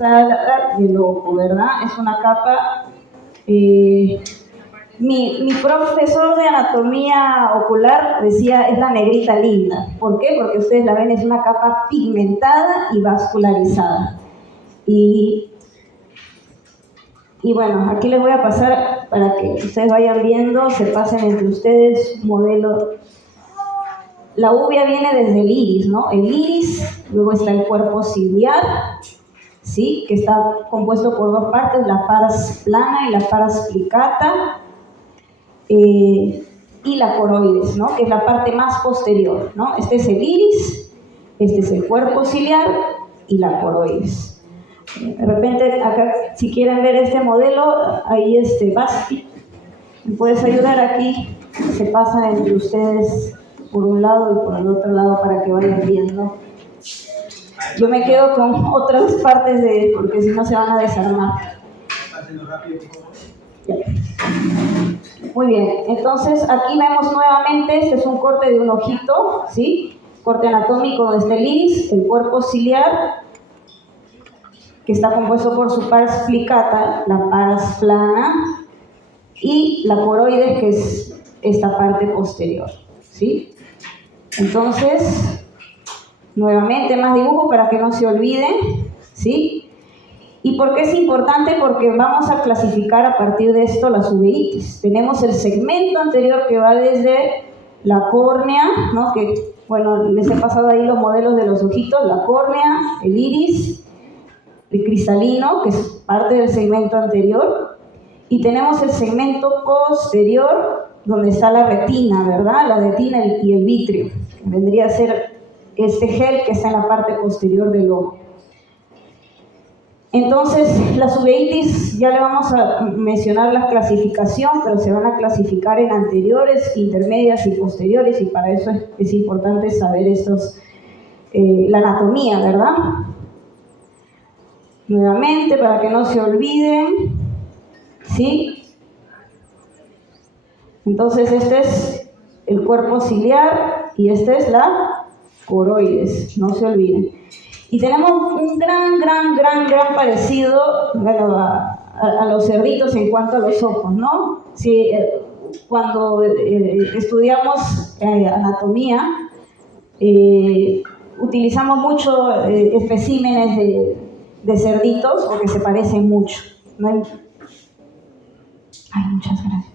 del ojo, ¿verdad? Es una capa... Mi profesor de anatomía ocular decía, es la negrita linda. ¿Por qué? Porque ustedes la ven, es una capa pigmentada y vascularizada. Y bueno, aquí les voy a pasar para que ustedes vayan viendo, se pasen entre ustedes un modelo. La uvea viene desde el iris, ¿no? El iris, luego está el cuerpo ciliar, ¿sí? Que está compuesto por dos partes, la pars plana y la pars plicata, y la coroides, ¿no? Que es la parte más posterior, ¿no? Este es el iris, este es el cuerpo ciliar y la coroides. De repente, acá, si quieren ver este modelo, ahí Basti, ¿me puedes ayudar aquí? Se pasan entre ustedes por un lado y por el otro lado para que vayan viendo. Yo me quedo con otras partes porque si no se van a desarmar. Pásenlo rápido, por favor. Ya. Muy bien, entonces aquí vemos nuevamente, este es un corte de un ojito, ¿sí? Corte anatómico donde está el iris, el cuerpo ciliar, que está compuesto por su pars plicata, la pars plana, y la coroides, que es esta parte posterior, ¿sí? Entonces, nuevamente más dibujos para que no se olviden, ¿sí? ¿Y por qué es importante? Porque vamos a clasificar a partir de esto las uveitis. Tenemos el segmento anterior que va desde la córnea, ¿no? Que, bueno, les he pasado ahí los modelos de los ojitos, la córnea, el iris, el cristalino, que es parte del segmento anterior, y tenemos el segmento posterior, donde está la retina, ¿verdad? La retina y el vítreo, que vendría a ser este gel que está en la parte posterior del ojo. Entonces, las uveitis, ya le vamos a mencionar la clasificación, pero se van a clasificar en anteriores, intermedias y posteriores, y para eso es importante saber la anatomía, ¿verdad? Nuevamente, para que no se olviden, ¿sí? Entonces, este es el cuerpo ciliar y esta es la coroides, no se olviden. Y tenemos un gran parecido, bueno, a los cerditos en cuanto a los ojos, ¿no? Sí, cuando estudiamos anatomía, utilizamos mucho especímenes de cerditos porque se parecen mucho, ¿no? Ay, muchas gracias.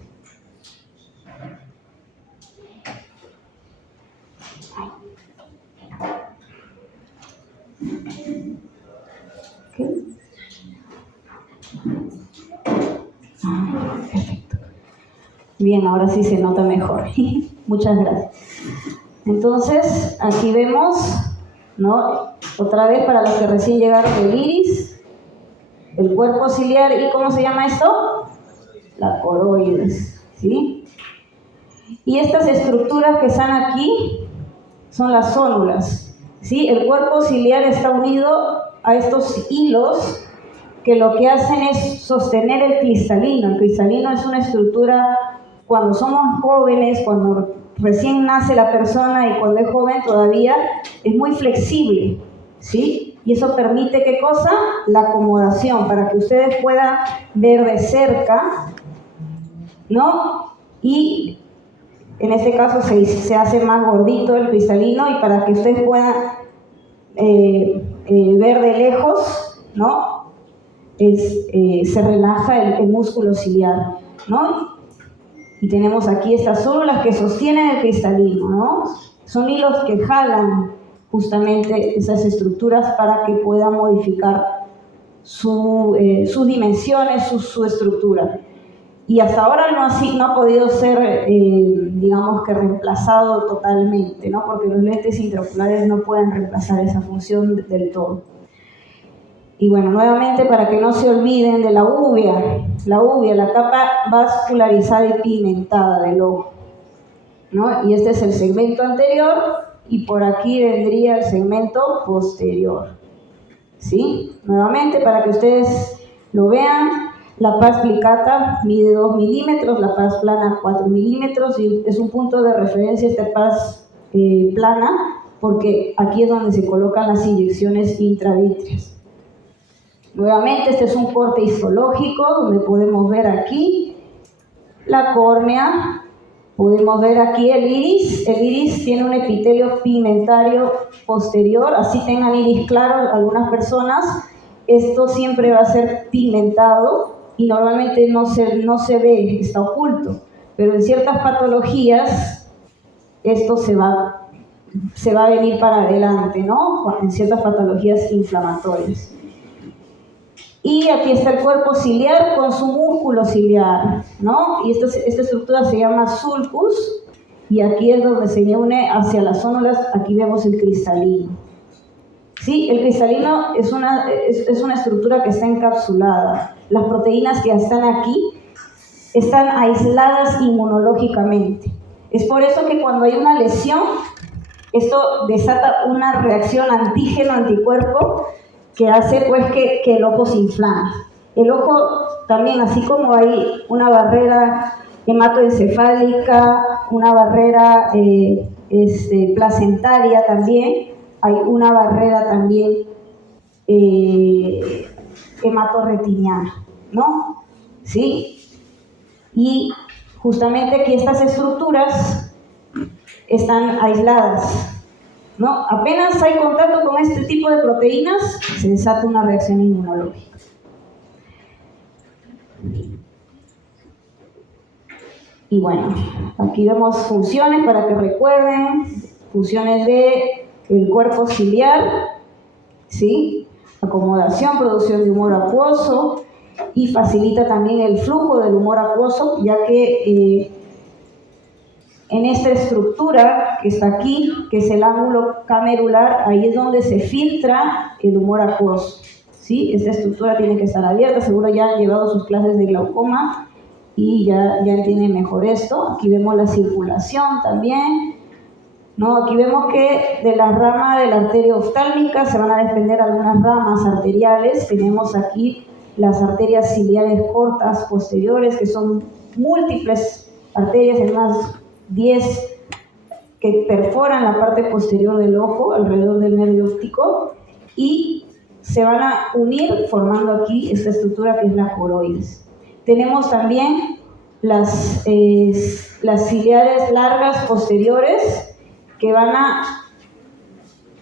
¿Qué? Perfecto. Bien, ahora sí se nota mejor. Muchas gracias. Entonces, aquí vemos, ¿no? Otra vez para los que recién llegaron, el iris, el cuerpo ciliar y ¿cómo se llama esto? La coroides, ¿sí? Y estas estructuras que están aquí son las zónulas, ¿sí? El cuerpo ciliar está unido a estos hilos que lo que hacen es sostener el cristalino. El cristalino es una estructura, cuando somos jóvenes, cuando recién nace la persona y cuando es joven todavía, es muy flexible, ¿sí? Y eso permite, ¿qué cosa? La acomodación, para que ustedes puedan ver de cerca, ¿no? Y en este caso se hace más gordito el cristalino y para que ustedes puedan ver de lejos, ¿no? Se relaja el músculo ciliar, ¿no? Y tenemos aquí estas células que sostienen el cristalino, ¿no? Son hilos que jalan justamente esas estructuras para que puedan modificar sus dimensiones, su estructura. Y hasta ahora no ha podido ser, digamos que reemplazado totalmente, ¿no? Porque los lentes intraoculares no pueden reemplazar esa función del todo. Y bueno, nuevamente para que no se olviden de la uvea, la capa vascularizada y pigmentada del ojo, ¿no? Y este es el segmento anterior y por aquí vendría el segmento posterior, ¿sí? Nuevamente para que ustedes lo vean, la pars plicata mide 2 milímetros, la pars plana 4 milímetros y es un punto de referencia esta pars plana porque aquí es donde se colocan las inyecciones intravítreas. Nuevamente, este es un corte histológico donde podemos ver aquí la córnea, podemos ver aquí el iris. El iris tiene un epitelio pigmentario posterior, así tengan iris claro algunas personas, esto siempre va a ser pigmentado y normalmente no se ve, está oculto, pero en ciertas patologías esto se va a venir para adelante, ¿no? En ciertas patologías inflamatorias. Y aquí está el cuerpo ciliar con su músculo ciliar, ¿no? Y esta estructura se llama sulcus, y aquí es donde se une hacia las zónulas. Aquí vemos el cristalino. Sí, el cristalino es una estructura que está encapsulada. Las proteínas que están aquí están aisladas inmunológicamente. Es por eso que cuando hay una lesión, esto desata una reacción antígeno-anticuerpo que hace pues que el ojo se inflame. El ojo también, así como hay una barrera hematoencefálica, una barrera placentaria también, hay una barrera también hematorretiniana, ¿no? ¿Sí? Y justamente aquí estas estructuras están aisladas, ¿no? Apenas hay contacto con este tipo de proteínas, se desata una reacción inmunológica. Y bueno, aquí vemos funciones para que recuerden, funciones del cuerpo ciliar, ¿sí? Acomodación, producción de humor acuoso, y facilita también el flujo del humor acuoso, ya que en esta estructura que está aquí, que es el ángulo camerular, ahí es donde se filtra el humor acuoso, ¿sí? Esta estructura tiene que estar abierta, seguro ya han llevado sus clases de glaucoma y ya entienden mejor esto. Aquí vemos la circulación también, ¿no? Aquí vemos que de la rama de la arteria oftálmica se van a desprender algunas ramas arteriales. Tenemos aquí las arterias ciliares cortas posteriores, que son múltiples arterias, en unas 10 que perforan la parte posterior del ojo, alrededor del nervio óptico, y se van a unir formando aquí esta estructura que es la coroides. Tenemos también las ciliares largas posteriores que van a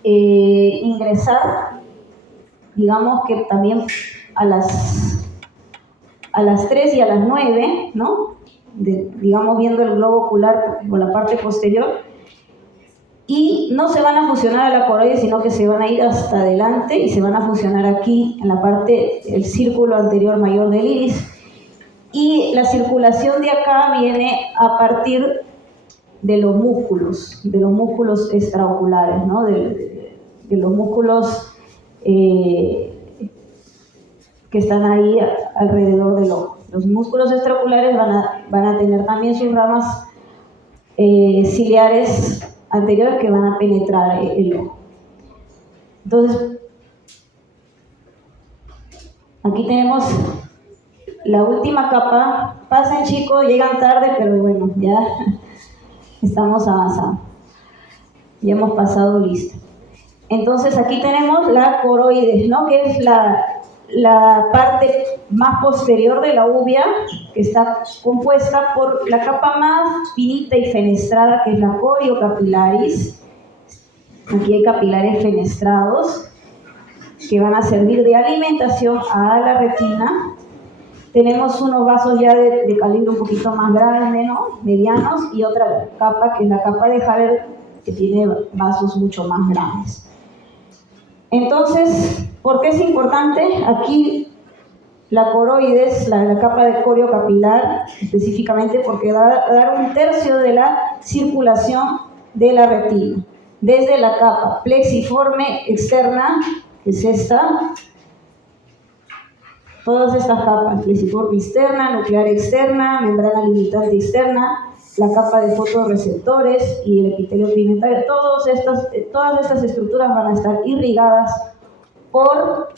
ingresar, digamos que también a las 3 y a las 9, ¿no? Digamos viendo el globo ocular por la parte posterior, y no se van a fusionar a la coroides, sino que se van a ir hasta adelante y se van a fusionar aquí en la parte, el círculo anterior mayor del iris, y la circulación de acá viene a partir de los músculos extraoculares, ¿no? De los músculos que están ahí alrededor del ojo. Los músculos extraoculares van a tener también sus ramas ciliares anteriores que van a penetrar el ojo. Entonces, aquí tenemos la última capa. Pasen, chicos, llegan tarde, pero bueno, ya estamos avanzando. Ya hemos pasado lista. Entonces, aquí tenemos la coroides, ¿no? Que es la parte más posterior de la uvea, que está compuesta por la capa más finita y fenestrada, que es la coriocapilaris. Aquí hay capilares fenestrados que van a servir de alimentación a la retina. Tenemos unos vasos ya de calibre un poquito más grande, ¿no? Medianos, y otra capa que es la capa de Haber, que tiene vasos mucho más grandes. Entonces, ¿por qué es importante? Aquí la coroides, la capa de corio capilar, específicamente porque va a dar 1/3 de la circulación de la retina, desde la capa plexiforme externa, que es esta, todas estas capas, plexiforme externa, nuclear externa, membrana limitante externa, la capa de fotorreceptores y el epitelio pigmentario, todas estas estructuras van a estar irrigadas por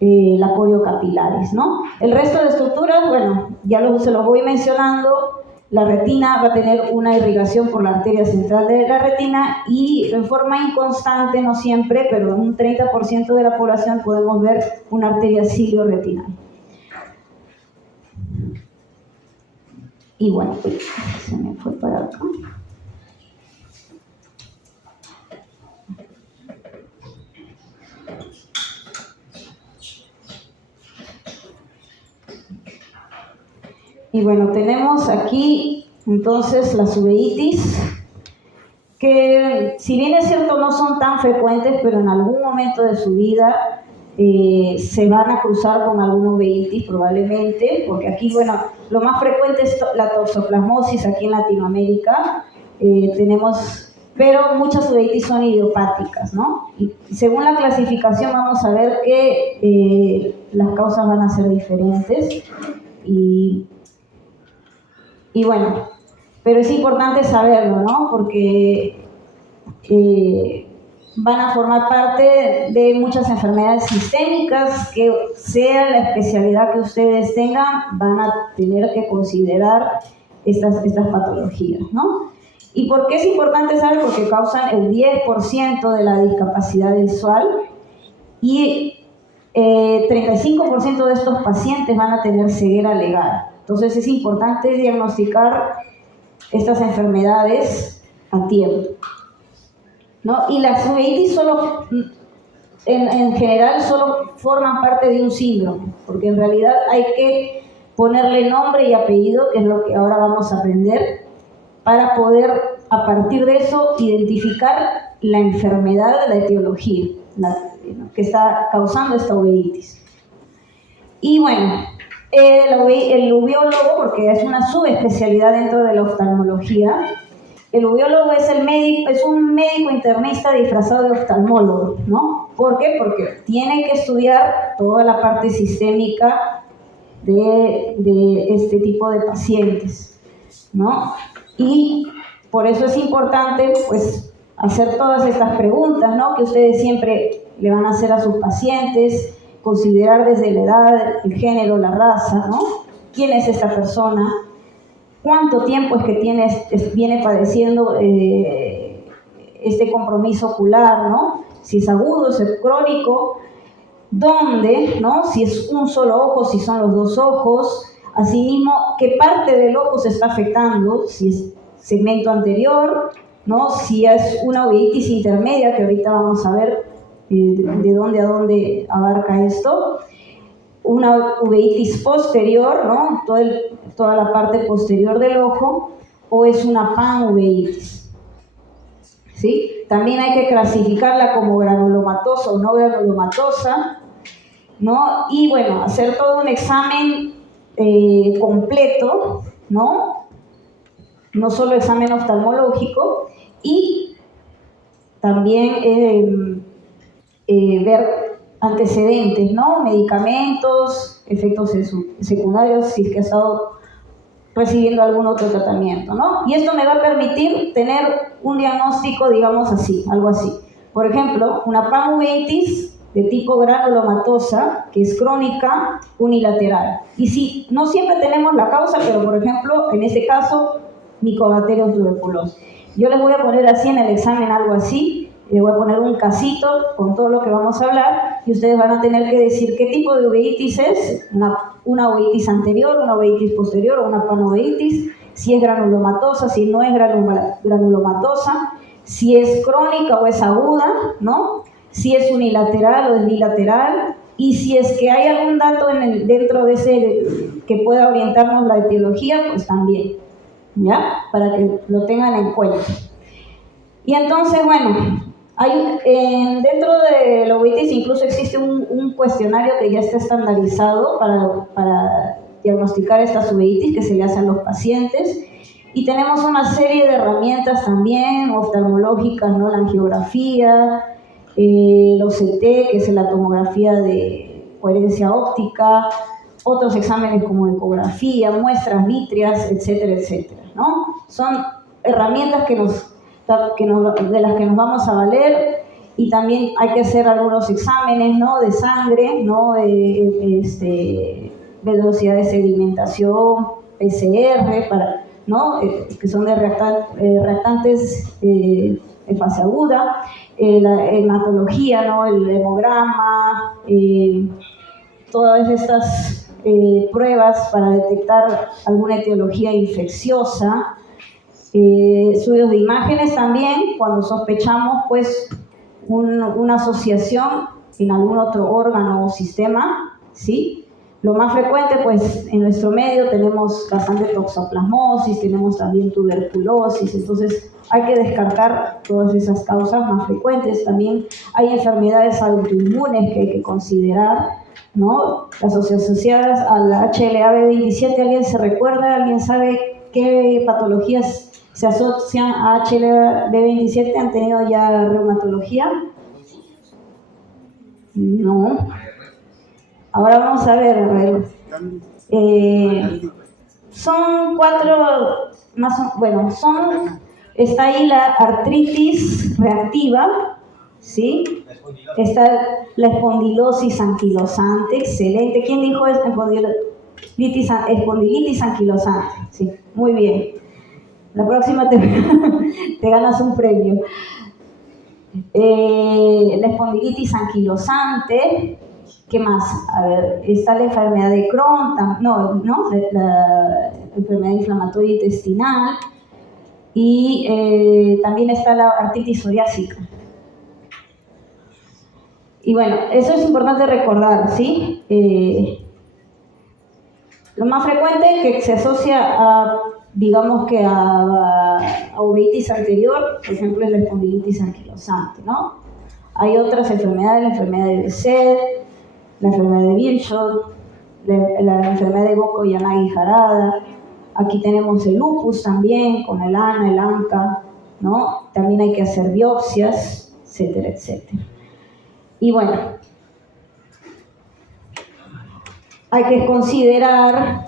la coriocapilaris, ¿no? El resto de estructuras, bueno, ya se los voy mencionando, La retina va a tener una irrigación por la arteria central de la retina y en forma inconstante, no siempre, pero en un 30% de la población podemos ver una arteria cilio-retinal. Y bueno, se me fue para acá. Y bueno, tenemos aquí entonces las uveitis, que si bien es cierto no son tan frecuentes, pero en algún momento de su vida se van a cruzar con alguna uveitis probablemente, porque aquí, bueno, lo más frecuente es la toxoplasmosis aquí en Latinoamérica, pero muchas uveitis son idiopáticas, ¿no? Y según la clasificación vamos a ver que las causas van a ser diferentes y bueno, pero es importante saberlo, ¿no? Porque van a formar parte de muchas enfermedades sistémicas que, sea la especialidad que ustedes tengan, van a tener que considerar estas patologías, ¿no? ¿Y por qué es importante saber? Porque causan el 10% de la discapacidad visual y 35% de estos pacientes van a tener ceguera legal. Entonces es importante diagnosticar estas enfermedades a tiempo, ¿no? Y las uveitis solo, en general, solo forman parte de un síndrome, porque en realidad hay que ponerle nombre y apellido, que es lo que ahora vamos a aprender, para poder, a partir de eso, identificar la enfermedad, la etiología que está causando esta uveitis. Y bueno, el uveólogo, porque es una subespecialidad dentro de la oftalmología, el uveólogo es un médico internista disfrazado de oftalmólogo, ¿no? ¿Por qué? Porque tiene que estudiar toda la parte sistémica de este tipo de pacientes, ¿no? Y por eso es importante, pues, hacer todas estas preguntas, ¿no? Que ustedes siempre le van a hacer a sus pacientes, considerar desde la edad, el género, la raza, ¿no? ¿Quién es esta persona? ¿Cuánto tiempo es que viene padeciendo este compromiso ocular, ¿no? Si es agudo, si es crónico, ¿dónde, ¿no? Si es un solo ojo, si son los dos ojos, asimismo, ¿qué parte del ojo se está afectando? Si es segmento anterior, ¿no? Si es una uveitis intermedia, que ahorita vamos a ver de dónde a dónde abarca esto, una uveitis posterior, ¿no? Toda la parte posterior del ojo, o es una panuveitis, ¿sí? También hay que clasificarla como granulomatosa o no granulomatosa, ¿no? Y bueno, hacer todo un examen completo, ¿no? No solo examen oftalmológico, y también ver antecedentes, ¿no? Medicamentos, efectos secundarios, si es que ha estado recibiendo algún otro tratamiento, ¿no? Y esto me va a permitir tener un diagnóstico, digamos así, algo así. Por ejemplo, una panuveitis de tipo granulomatosa, que es crónica, unilateral. Y si no siempre tenemos la causa, pero por ejemplo, en este caso, Mycobacterium tuberculosis. Yo les voy a poner así en el examen algo así, le voy a poner un casito con todo lo que vamos a hablar y ustedes van a tener que decir qué tipo de uveitis es, una uveitis anterior, una uveitis posterior o una panuveitis, si es granulomatosa, si no es granulomatosa, si es crónica o es aguda, ¿no? Si es unilateral o es bilateral, y si es que hay algún dato dentro de ese que pueda orientarnos la etiología, pues también, ¿ya? Para que lo tengan en cuenta. Y entonces, bueno, dentro de la uveitis incluso existe un cuestionario que ya está estandarizado para diagnosticar estas uveitis que se le hacen a los pacientes. Y tenemos una serie de herramientas también oftalmológicas, ¿no? La angiografía, los CT, que es la tomografía de coherencia óptica, otros exámenes como ecografía, muestras vítreas, etcétera, etcétera, ¿no? Son herramientas de las que nos vamos a valer, y también hay que hacer algunos exámenes, ¿no? De sangre, ¿no? Velocidad de sedimentación, PCR, ¿no? Que son de reactantes en fase aguda, la hematología, ¿no? El hemograma, todas estas pruebas para detectar alguna etiología infecciosa, estudios de imágenes también, cuando sospechamos pues una asociación en algún otro órgano o sistema, ¿sí? Lo más frecuente, pues, en nuestro medio tenemos bastante toxoplasmosis, tenemos también tuberculosis, entonces hay que descartar todas esas causas más frecuentes. También hay enfermedades autoinmunes que hay que considerar, ¿no? Las asociadas al HLA-B27, ¿alguien se recuerda? ¿Alguien sabe qué patologías se asocian a HLA-B27? ¿Han tenido ya reumatología? No. Ahora vamos a ver. Son 4, está ahí la artritis reactiva, ¿sí? Está la espondilosis anquilosante, excelente. ¿Quién dijo eso? Espondilitis anquilosante, sí, muy bien. La próxima te ganas un premio. La espondilitis anquilosante. ¿Qué más? A ver, está la enfermedad de Crohn, la enfermedad inflamatoria intestinal, y también está la artritis psoriásica. Y bueno, eso es importante recordar, ¿sí? Lo más frecuente que se asocia a, digamos que a uveitis anterior, por ejemplo, es la espondilitis anquilosante, ¿no? Hay otras enfermedades, la enfermedad de Behcet, la enfermedad de Virchow, la enfermedad de Boko-Yanagi-Harada. Aquí tenemos el lupus también, con el ANA, el ANCA, ¿no? También hay que hacer biopsias, etcétera, etcétera. Y bueno, hay que considerar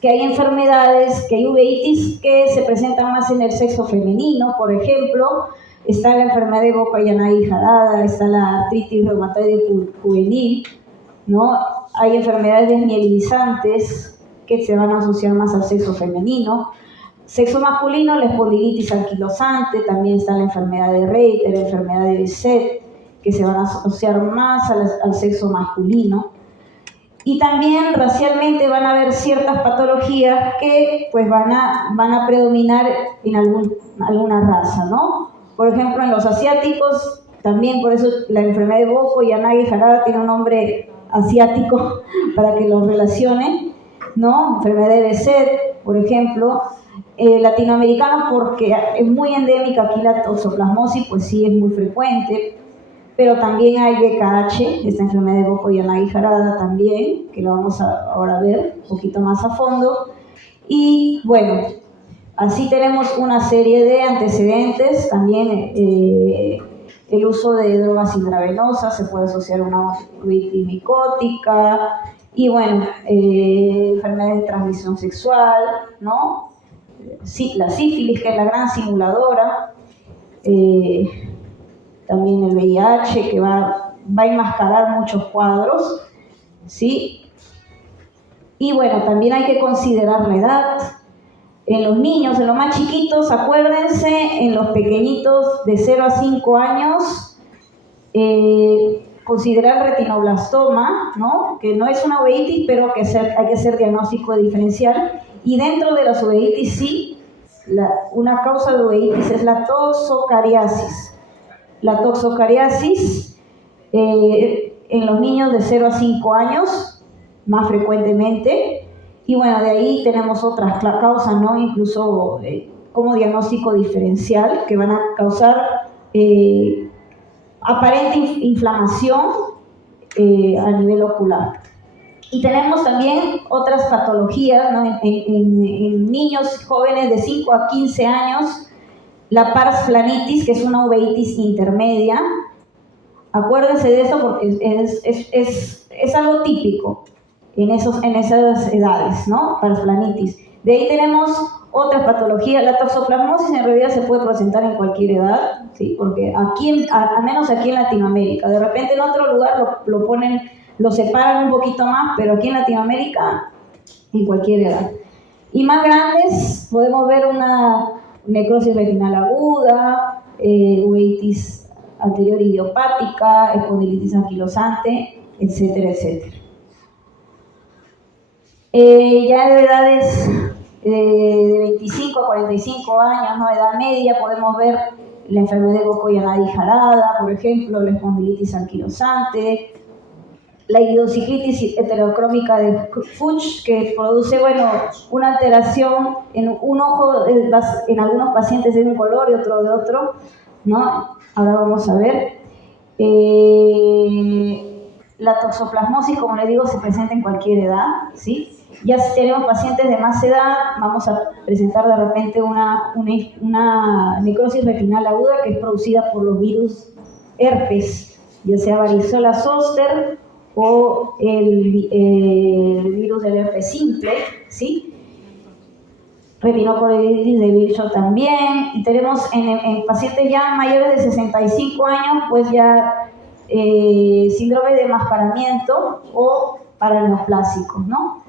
que hay enfermedades, que hay uveitis que se presentan más en el sexo femenino, por ejemplo, está la enfermedad de Boko-Yanagi-Harada, está la artritis reumatoide juvenil, ¿no? Hay enfermedades desmielinizantes que se van a asociar más al sexo femenino. Sexo masculino, la espondilitis anquilosante, también está la enfermedad de Reiter, la enfermedad de Behcet, que se van a asociar más al sexo masculino. Y también racialmente van a haber ciertas patologías que pues van a predominar en alguna raza, ¿no? Por ejemplo, en los asiáticos, también por eso la enfermedad de Boko-Yanagi-Harada tiene un nombre asiático para que lo relacionen, ¿no? Enfermedad de Behcet, por ejemplo. Latinoamericana, porque es muy endémica aquí la toxoplasmosis, pues sí es muy frecuente, pero también hay BKH, esta enfermedad de Boko-Yanagi-Harada también, que lo vamos a ahora ver un poquito más a fondo. Y bueno, así tenemos una serie de antecedentes, también el uso de drogas intravenosas se puede asociar a una uveitis micótica, y bueno, enfermedades de transmisión sexual, ¿no? Sí, la sífilis, que es la gran simuladora, también el VIH, que va a enmascarar muchos cuadros, ¿sí? Y bueno, también hay que considerar la edad. En los niños, en los más chiquitos, acuérdense, en los pequeñitos de 0 a 5 años, considerar retinoblastoma, ¿no? Que no es una uveitis, pero que hay que hacer diagnóstico diferencial. Y dentro de las uveitis, sí, una causa de uveitis es la toxocariasis. La toxocariasis en los niños de 0 a 5 años, más frecuentemente. Y bueno, de ahí tenemos otras causas, ¿no? Incluso como diagnóstico diferencial, que van a causar aparente inflamación a nivel ocular. Y tenemos también otras patologías, ¿no? En niños jóvenes de 5 a 15 años, la pars planitis, que es una uveitis intermedia. Acuérdense de eso porque es algo típico en esas edades, ¿no? Pars planitis. De ahí tenemos otras patologías. La toxoplasmosis en realidad se puede presentar en cualquier edad, ¿sí? Porque aquí, al menos aquí en Latinoamérica, de repente en otro lugar lo separan un poquito más, pero aquí en Latinoamérica en cualquier edad. Y más grandes, podemos ver una necrosis retinal aguda, uveitis anterior idiopática, espondilitis anquilosante, etcétera, etcétera. Ya de edades de 25 a 45 años, ¿no? Edad media, podemos ver la enfermedad de Burkitt-Hillman, por ejemplo, la espondilitis anquilosante, la idiociclitis heterocrómica de Fuchs, que produce, una alteración en un ojo, en algunos pacientes de un color y otro de otro, ¿no? Ahora vamos a ver. La toxoplasmosis, como les digo, se presenta en cualquier edad, ¿sí? Ya si tenemos pacientes de más edad, vamos a presentar de repente una necrosis retinal aguda que es producida por los virus herpes, ya sea varicela zoster o el virus del herpes simple, ¿sí? Retinocoritis de Virchow también, y tenemos en pacientes ya mayores de 65 años, pues ya síndrome de enmascaramiento o paraneoplásicos, ¿no?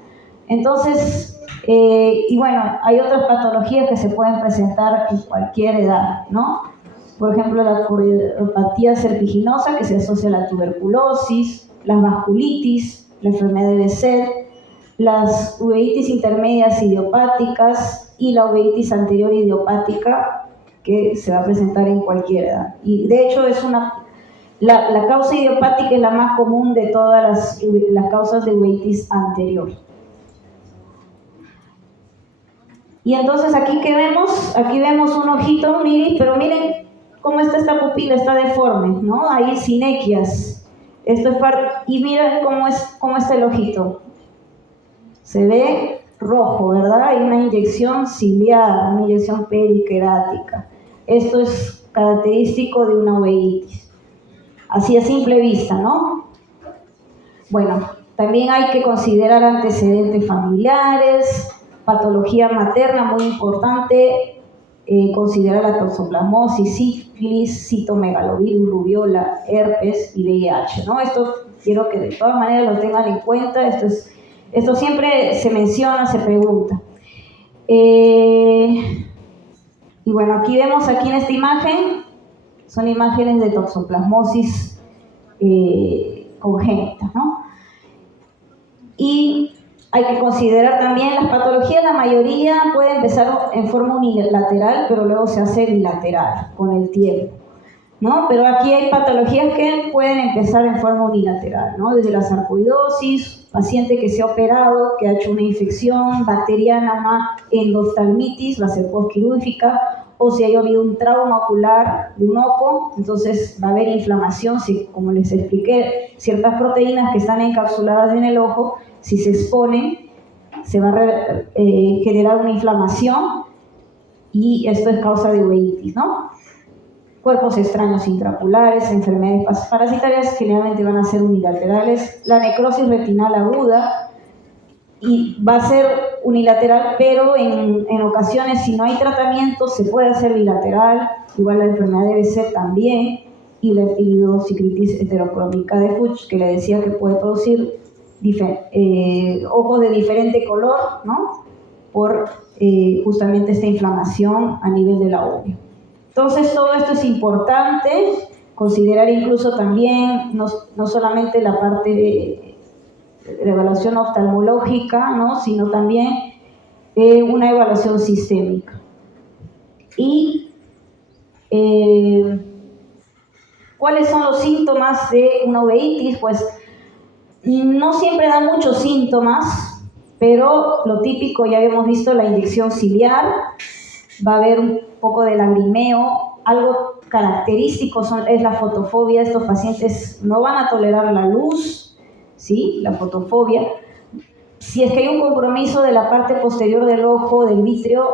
Entonces, hay otras patologías que se pueden presentar en cualquier edad, ¿no? Por ejemplo, la coriopatía serpiginosa, que se asocia a la tuberculosis, la vasculitis, la enfermedad de Becet, las uveitis intermedias idiopáticas y la uveitis anterior idiopática, que se va a presentar en cualquier edad. Y de hecho la causa idiopática es la más común de todas las causas de uveitis anterior. Y entonces aquí vemos un ojito, un iris, pero miren cómo está esta pupila, está deforme, ¿no? Hay sinequias. Esto es y miren cómo está el ojito. Se ve rojo, ¿verdad? Hay una inyección ciliar, una inyección periquerática. Esto es característico de una uveitis. Así a simple vista, ¿no? Bueno, también hay que considerar antecedentes familiares, patología materna, muy importante, considerar la toxoplasmosis, sífilis, citomegalovirus, rubiola, herpes y VIH, ¿no? Esto quiero que de todas maneras lo tengan en cuenta, esto siempre se menciona, se pregunta. Y bueno, aquí vemos en esta imagen, son imágenes de toxoplasmosis congénita, ¿no? Y hay que considerar también las patologías, la mayoría puede empezar en forma unilateral, pero luego se hace bilateral con el tiempo, ¿no? Pero aquí hay patologías que pueden empezar en forma unilateral, ¿no? Desde la sarcoidosis, paciente que se ha operado, que ha hecho una infección bacteriana, una endoftalmitis, va a ser postquirúrgica, o si haya habido un trauma ocular de un ojo, entonces va a haber inflamación, como les expliqué, ciertas proteínas que están encapsuladas en el ojo, si se exponen, se va a generar una inflamación y esto es causa de uveitis, ¿no? Cuerpos extraños intraoculares, enfermedades parasitarias generalmente van a ser unilaterales. La necrosis retinal aguda y va a ser unilateral, pero en ocasiones, si no hay tratamiento, se puede hacer bilateral, igual la enfermedad de Becet también, y la idiociclitis heterocrómica de Fuchs, que le decía que puede producir ojos de diferente color, ¿no? Por justamente esta inflamación a nivel de la uvea. Entonces todo esto es importante, considerar incluso también no solamente la parte de la evaluación oftalmológica, ¿no? Sino también una evaluación sistémica. Y ¿cuáles son los síntomas de una uveitis? Pues no siempre da muchos síntomas, pero lo típico, ya habíamos visto la inyección ciliar, va a haber un poco de lagrimeo, algo característico es la fotofobia. Estos pacientes no van a tolerar la luz, ¿sí? La fotofobia. Si es que hay un compromiso de la parte posterior del ojo, del vitrio,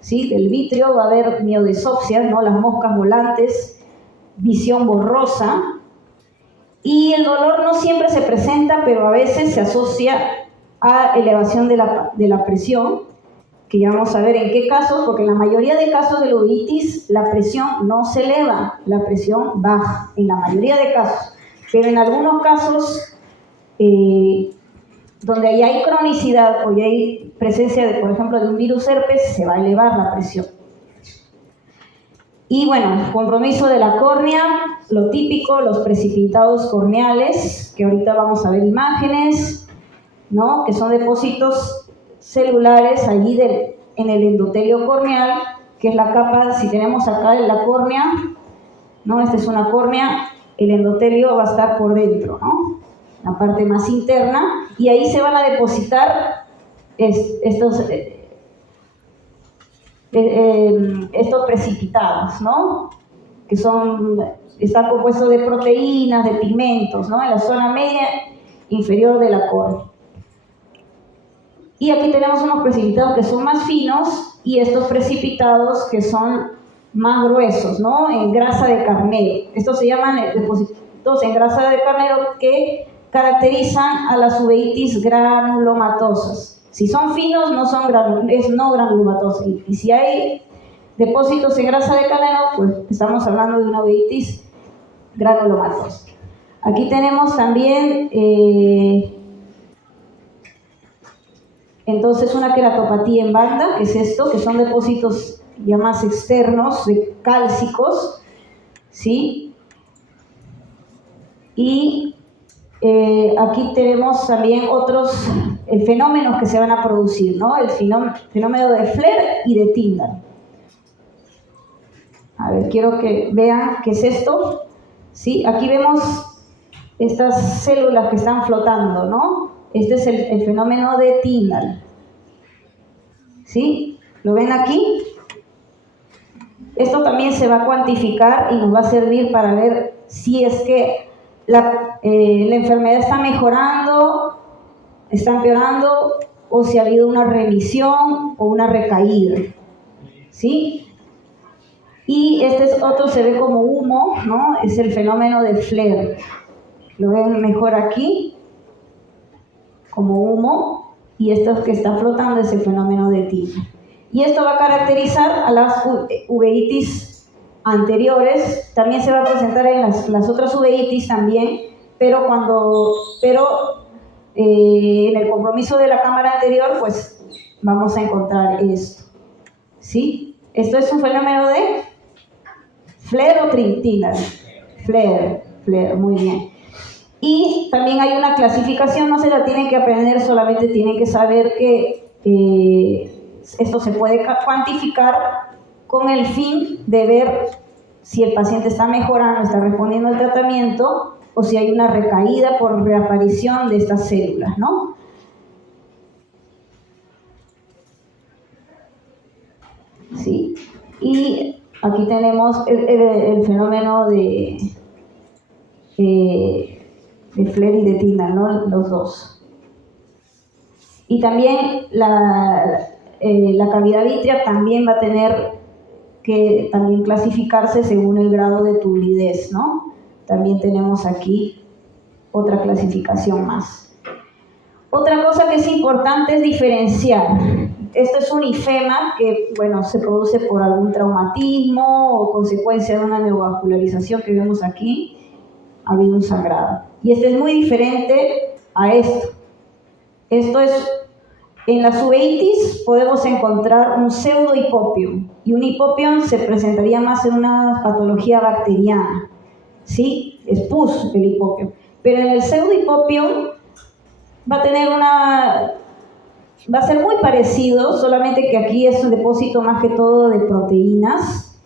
¿sí? Del vitrio va a haber miodesopsia, ¿no? Las moscas volantes, visión borrosa. Y el dolor no siempre se presenta, pero a veces se asocia a elevación de la presión, que ya vamos a ver en qué casos, porque en la mayoría de casos de la uveitis la presión no se eleva, la presión baja, en la mayoría de casos. Pero en algunos casos donde ahí hay cronicidad o ya hay presencia, de, por ejemplo, de un virus herpes, se va a elevar la presión. Y bueno, compromiso de la córnea, lo típico, los precipitados corneales, que ahorita vamos a ver imágenes, ¿no? Que son depósitos celulares allí en el endotelio corneal, que es la capa, si tenemos acá en la córnea, ¿no? Esta es una córnea, el endotelio va a estar por dentro, ¿no? La parte más interna, y ahí se van a depositar estos precipitados, ¿no? Que está compuesto de proteínas, de pigmentos, ¿no? En la zona media inferior de la córnea. Y aquí tenemos unos precipitados que son más finos y estos precipitados que son más gruesos, ¿no? En grasa de carnero. Estos se llaman depósitos en grasa de carnero que caracterizan a las uveitis granulomatosas. Si son finos, es no granulomatosa. Y si hay depósitos en grasa de carnero, pues estamos hablando de una uveitis granulomatosa. Aquí tenemos también entonces una queratopatía en banda, que es esto, que son depósitos ya más externos, cálcicos, ¿sí? Y aquí tenemos también otros fenómenos que se van a producir, ¿no? El fenómeno de Flair y de Tyndall. A ver, quiero que vean qué es esto, ¿sí? Aquí vemos estas células que están flotando, ¿no? Este es el fenómeno de Tyndall. ¿Sí? ¿Lo ven aquí? Esto también se va a cuantificar y nos va a servir para ver si es que la enfermedad está mejorando, está empeorando, o si ha habido una remisión o una recaída. ¿Sí? Y este otro se ve como humo, ¿no? Es el fenómeno de Flair. ¿Lo ven mejor aquí? Como humo, y esto que está flotando es el fenómeno de Tyndall. Y esto va a caracterizar a las uveitis anteriores, también se va a presentar en las otras uveitis también, pero en el compromiso de la cámara anterior, pues vamos a encontrar esto. ¿Sí? Esto es un fenómeno de Flair o Tyndall. Flair, muy bien. Y también hay una clasificación, no se la tienen que aprender, solamente tienen que saber que esto se puede cuantificar con el fin de ver si el paciente está mejorando, está respondiendo al tratamiento, o si hay una recaída por reaparición de estas células, ¿no? Sí. Y aquí tenemos el fenómeno de Flair y de Tyndall, ¿no? Los dos. Y también la cavidad vítrea también va a tener que también clasificarse según el grado de turbidez, ¿no? También tenemos aquí otra clasificación más. Otra cosa que es importante es diferenciar. Esto es un ifema que, bueno, se produce por algún traumatismo o consecuencia de una neovascularización que vemos aquí. Ha habido un sangrado. Y este es muy diferente a esto. Esto es, en las uveitis podemos encontrar un pseudohipopium. Y un hipopium se presentaría más en una patología bacteriana. ¿Sí? Es pus el hipopium. Pero en el pseudohipopium va a ser muy parecido, solamente que aquí es un depósito más que todo de proteínas,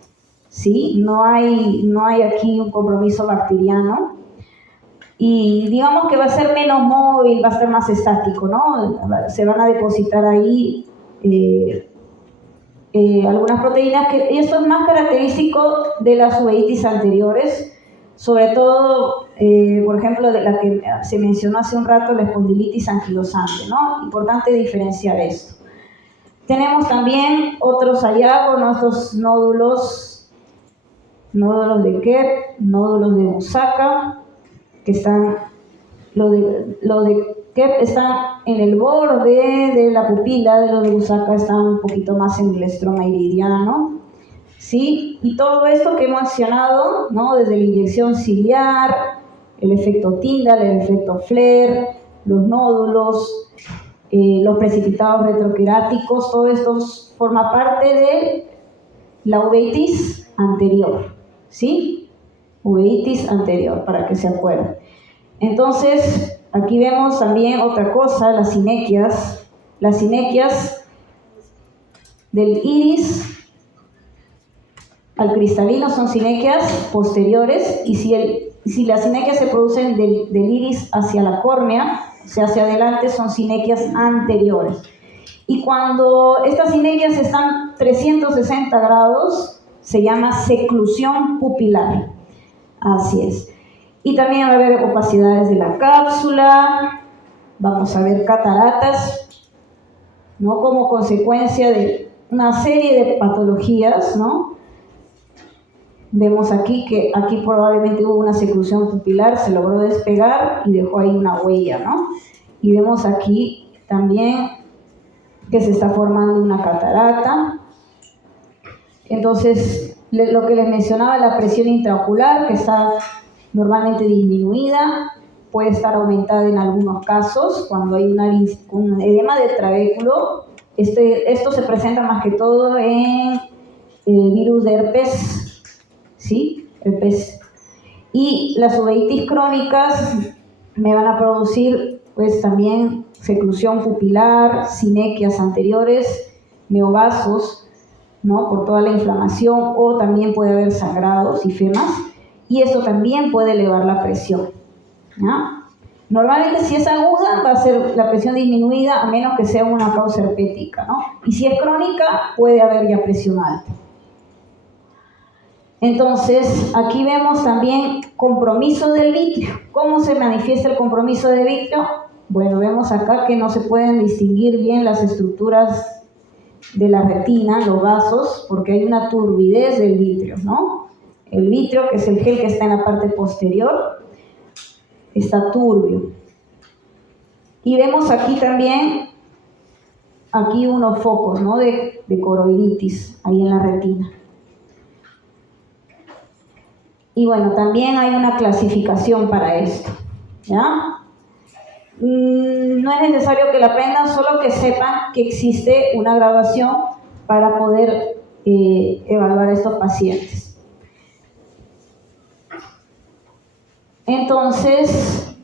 ¿sí? No hay aquí un compromiso bacteriano. Y digamos que va a ser menos móvil, va a ser más estático, ¿no? Se van a depositar ahí algunas proteínas, y esto es más característico de las uveitis anteriores, sobre todo, por ejemplo, de la que se mencionó hace un rato, la espondilitis anquilosante, ¿no? Importante diferenciar esto. Tenemos también otros hallazgos, ¿no? Estos nódulos de Kep, nódulos de Busaka, que están, lo de Kep está en el borde de la pupila, de lo de Busaka está un poquito más en el estroma iridiano, ¿sí? Y todo esto que hemos mencionado, ¿no? Desde la inyección ciliar, el efecto Tyndall, el efecto Flair, los nódulos, los precipitados retroqueráticos, todo esto forma parte de la uveitis anterior, ¿sí? Uveitis anterior, para que se acuerden. Entonces, aquí vemos también otra cosa, las sinequias. Las sinequias del iris al cristalino son sinequias posteriores, y si las sinequias se producen del iris hacia la córnea, o sea, hacia adelante, son sinequias anteriores. Y cuando estas sinequias están 360 grados, se llama seclusión pupilar. Así es. Y también va a haber opacidades de la cápsula, vamos a ver cataratas, ¿no? Como consecuencia de una serie de patologías, ¿no? Vemos aquí que aquí probablemente hubo una seclusión pupilar, se logró despegar y dejó ahí una huella, ¿no? Y vemos aquí también que se está formando una catarata. Entonces, lo que les mencionaba, la presión intraocular, que está normalmente disminuida, puede estar aumentada en algunos casos cuando hay un edema del trabéculo. Esto se presenta más que todo en el virus de herpes, ¿sí? Herpes. Y las uveitis crónicas me van a producir pues también seclusión pupilar, sinequias anteriores, neovasos, ¿no? Por toda la inflamación, o también puede haber sangrados y femas, y eso también puede elevar la presión, ¿no? Normalmente si es aguda va a ser la presión disminuida, a menos que sea una causa herpética, ¿no? Y si es crónica puede haber ya presión alta. Entonces, aquí vemos también compromiso del vitrio. ¿Cómo se manifiesta el compromiso del vitrio? Bueno, vemos acá que no se pueden distinguir bien las estructuras de la retina, los vasos, porque hay una turbidez del vitrio, ¿no? El vitrio, que es el gel que está en la parte posterior, está turbio. Y vemos aquí también, aquí unos focos, ¿no? de coroiditis, ahí en la retina. Y bueno, también hay una clasificación para esto, ¿ya? No es necesario que la aprendan, solo que sepan que existe una graduación para poder evaluar a estos pacientes. Entonces,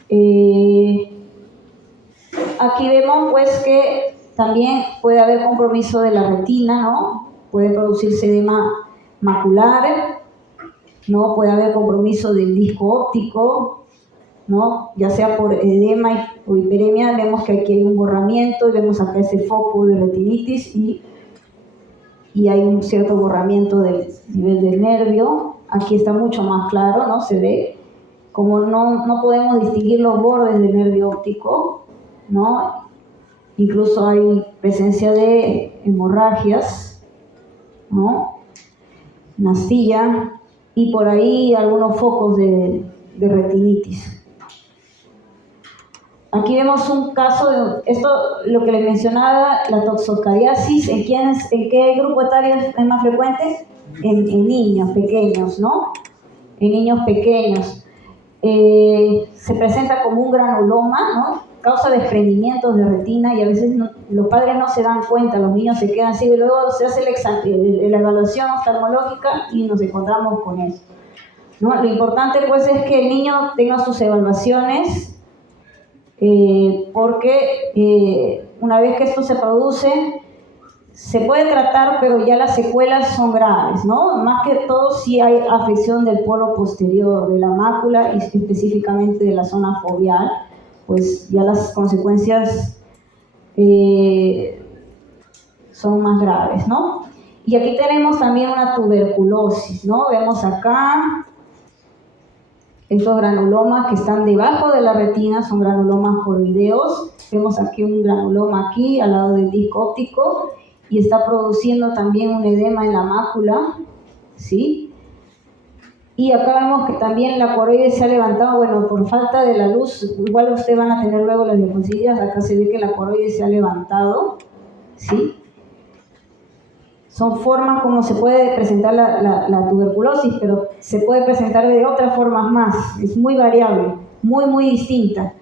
aquí vemos pues que también puede haber compromiso de la retina, ¿no? Puede producirse edema macular, ¿no? Puede haber compromiso del disco óptico, ¿no? Ya sea por edema o hiperemia. Vemos que aquí hay un borramiento, y vemos acá ese foco de retinitis, y hay un cierto borramiento del nivel del nervio. Aquí está mucho más claro, ¿no? Se ve como no podemos distinguir los bordes del nervio óptico, ¿no? Incluso hay presencia de hemorragias, ¿no? Una astilla, y por ahí algunos focos de retinitis. Aquí vemos un caso de esto, lo que les mencionaba, la toxocariasis. ¿En qué grupo etario es más frecuente? En niños pequeños, ¿no? En niños pequeños. Se presenta como un granuloma, ¿no? Causa desprendimientos de retina, y a veces los padres no se dan cuenta, los niños se quedan así, y luego se hace la evaluación oftalmológica y nos encontramos con eso, ¿no? Lo importante pues es que el niño tenga sus evaluaciones, porque una vez que esto se produce, se puede tratar, pero ya las secuelas son graves, ¿no? Más que todo si hay afección del polo posterior de la mácula, y específicamente de la zona foveal, pues ya las consecuencias son más graves, ¿no? Y aquí tenemos también una tuberculosis, ¿no? Vemos acá estos granulomas que están debajo de la retina, son granulomas coroideos. Vemos aquí un granuloma aquí, al lado del disco óptico, y está produciendo también un edema en la mácula, ¿sí? Y acá vemos que también la coroide se ha levantado, bueno, por falta de la luz, igual ustedes van a tener luego las diapositivas, acá se ve que la coroide se ha levantado, ¿sí? Son formas como se puede presentar la tuberculosis, pero se puede presentar de otras formas más, es muy variable, muy distinta.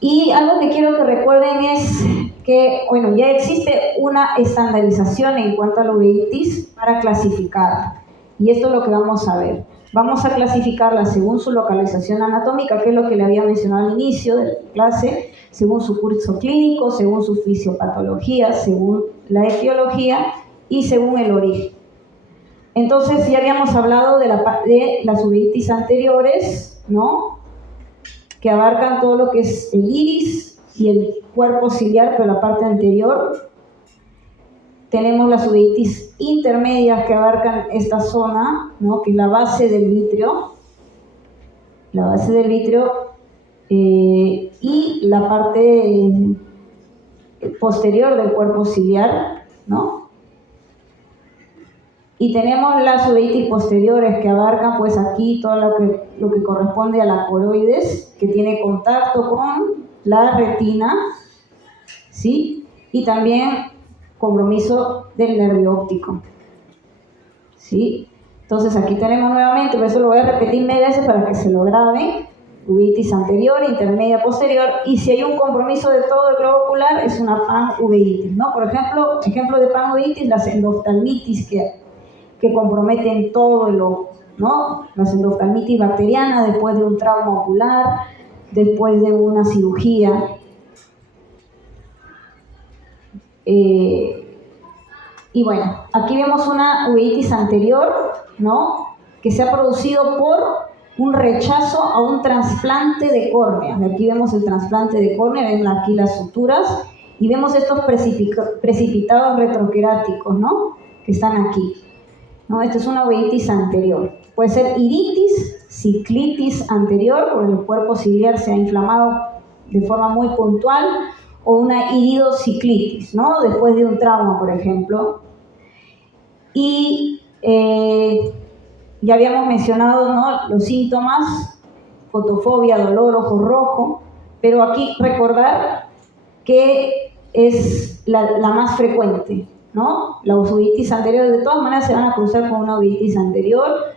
Y algo que quiero que recuerden es que, bueno, ya existe una estandarización en cuanto a la uveitis para clasificarla. Y esto es lo que vamos a ver. Vamos a clasificarla según su localización anatómica, que es lo que le había mencionado al inicio de la clase, según su curso clínico, según su fisiopatología, según la etiología y según el origen. Entonces ya habíamos hablado de las uveitis anteriores, ¿no?, que abarcan todo lo que es el iris y el cuerpo ciliar, pero la parte anterior. Tenemos las uveitis intermedias que abarcan esta zona, ¿no?, que es la base del vítreo, y la parte posterior del cuerpo ciliar, ¿no? Y tenemos las uveitis posteriores que abarcan pues aquí todo lo que corresponde a la coroides, que tiene contacto con la retina, ¿sí? Y también compromiso del nervio óptico, ¿sí? Entonces aquí tenemos nuevamente, por eso lo voy a repetir 1000 veces para que se lo graben: uveitis anterior, intermedia, posterior, y si hay un compromiso de todo el globo ocular es una panuveitis, ¿no? Por ejemplo de panuveitis, las endoftalmitis que comprometen todo el ojo, ¿no? La endoftalmitis bacteriana después de un trauma ocular, después de una cirugía. Y bueno, aquí vemos una uveitis anterior, ¿no?, que se ha producido por un rechazo a un trasplante de córnea. Aquí vemos el trasplante de córnea, ven aquí las suturas, y vemos estos precipitados retroqueráticos, ¿no?, que están aquí, ¿no? Esto es una uveitis anterior. Puede ser iritis, ciclitis anterior, porque el cuerpo ciliar se ha inflamado de forma muy puntual, o una iridociclitis, ¿no?, después de un trauma, por ejemplo. Y ya habíamos mencionado, ¿no?, los síntomas: fotofobia, dolor, ojo rojo, pero aquí recordar que es la más frecuente, ¿no? La uveitis anterior de todas maneras se van a cruzar con una uveitis anterior,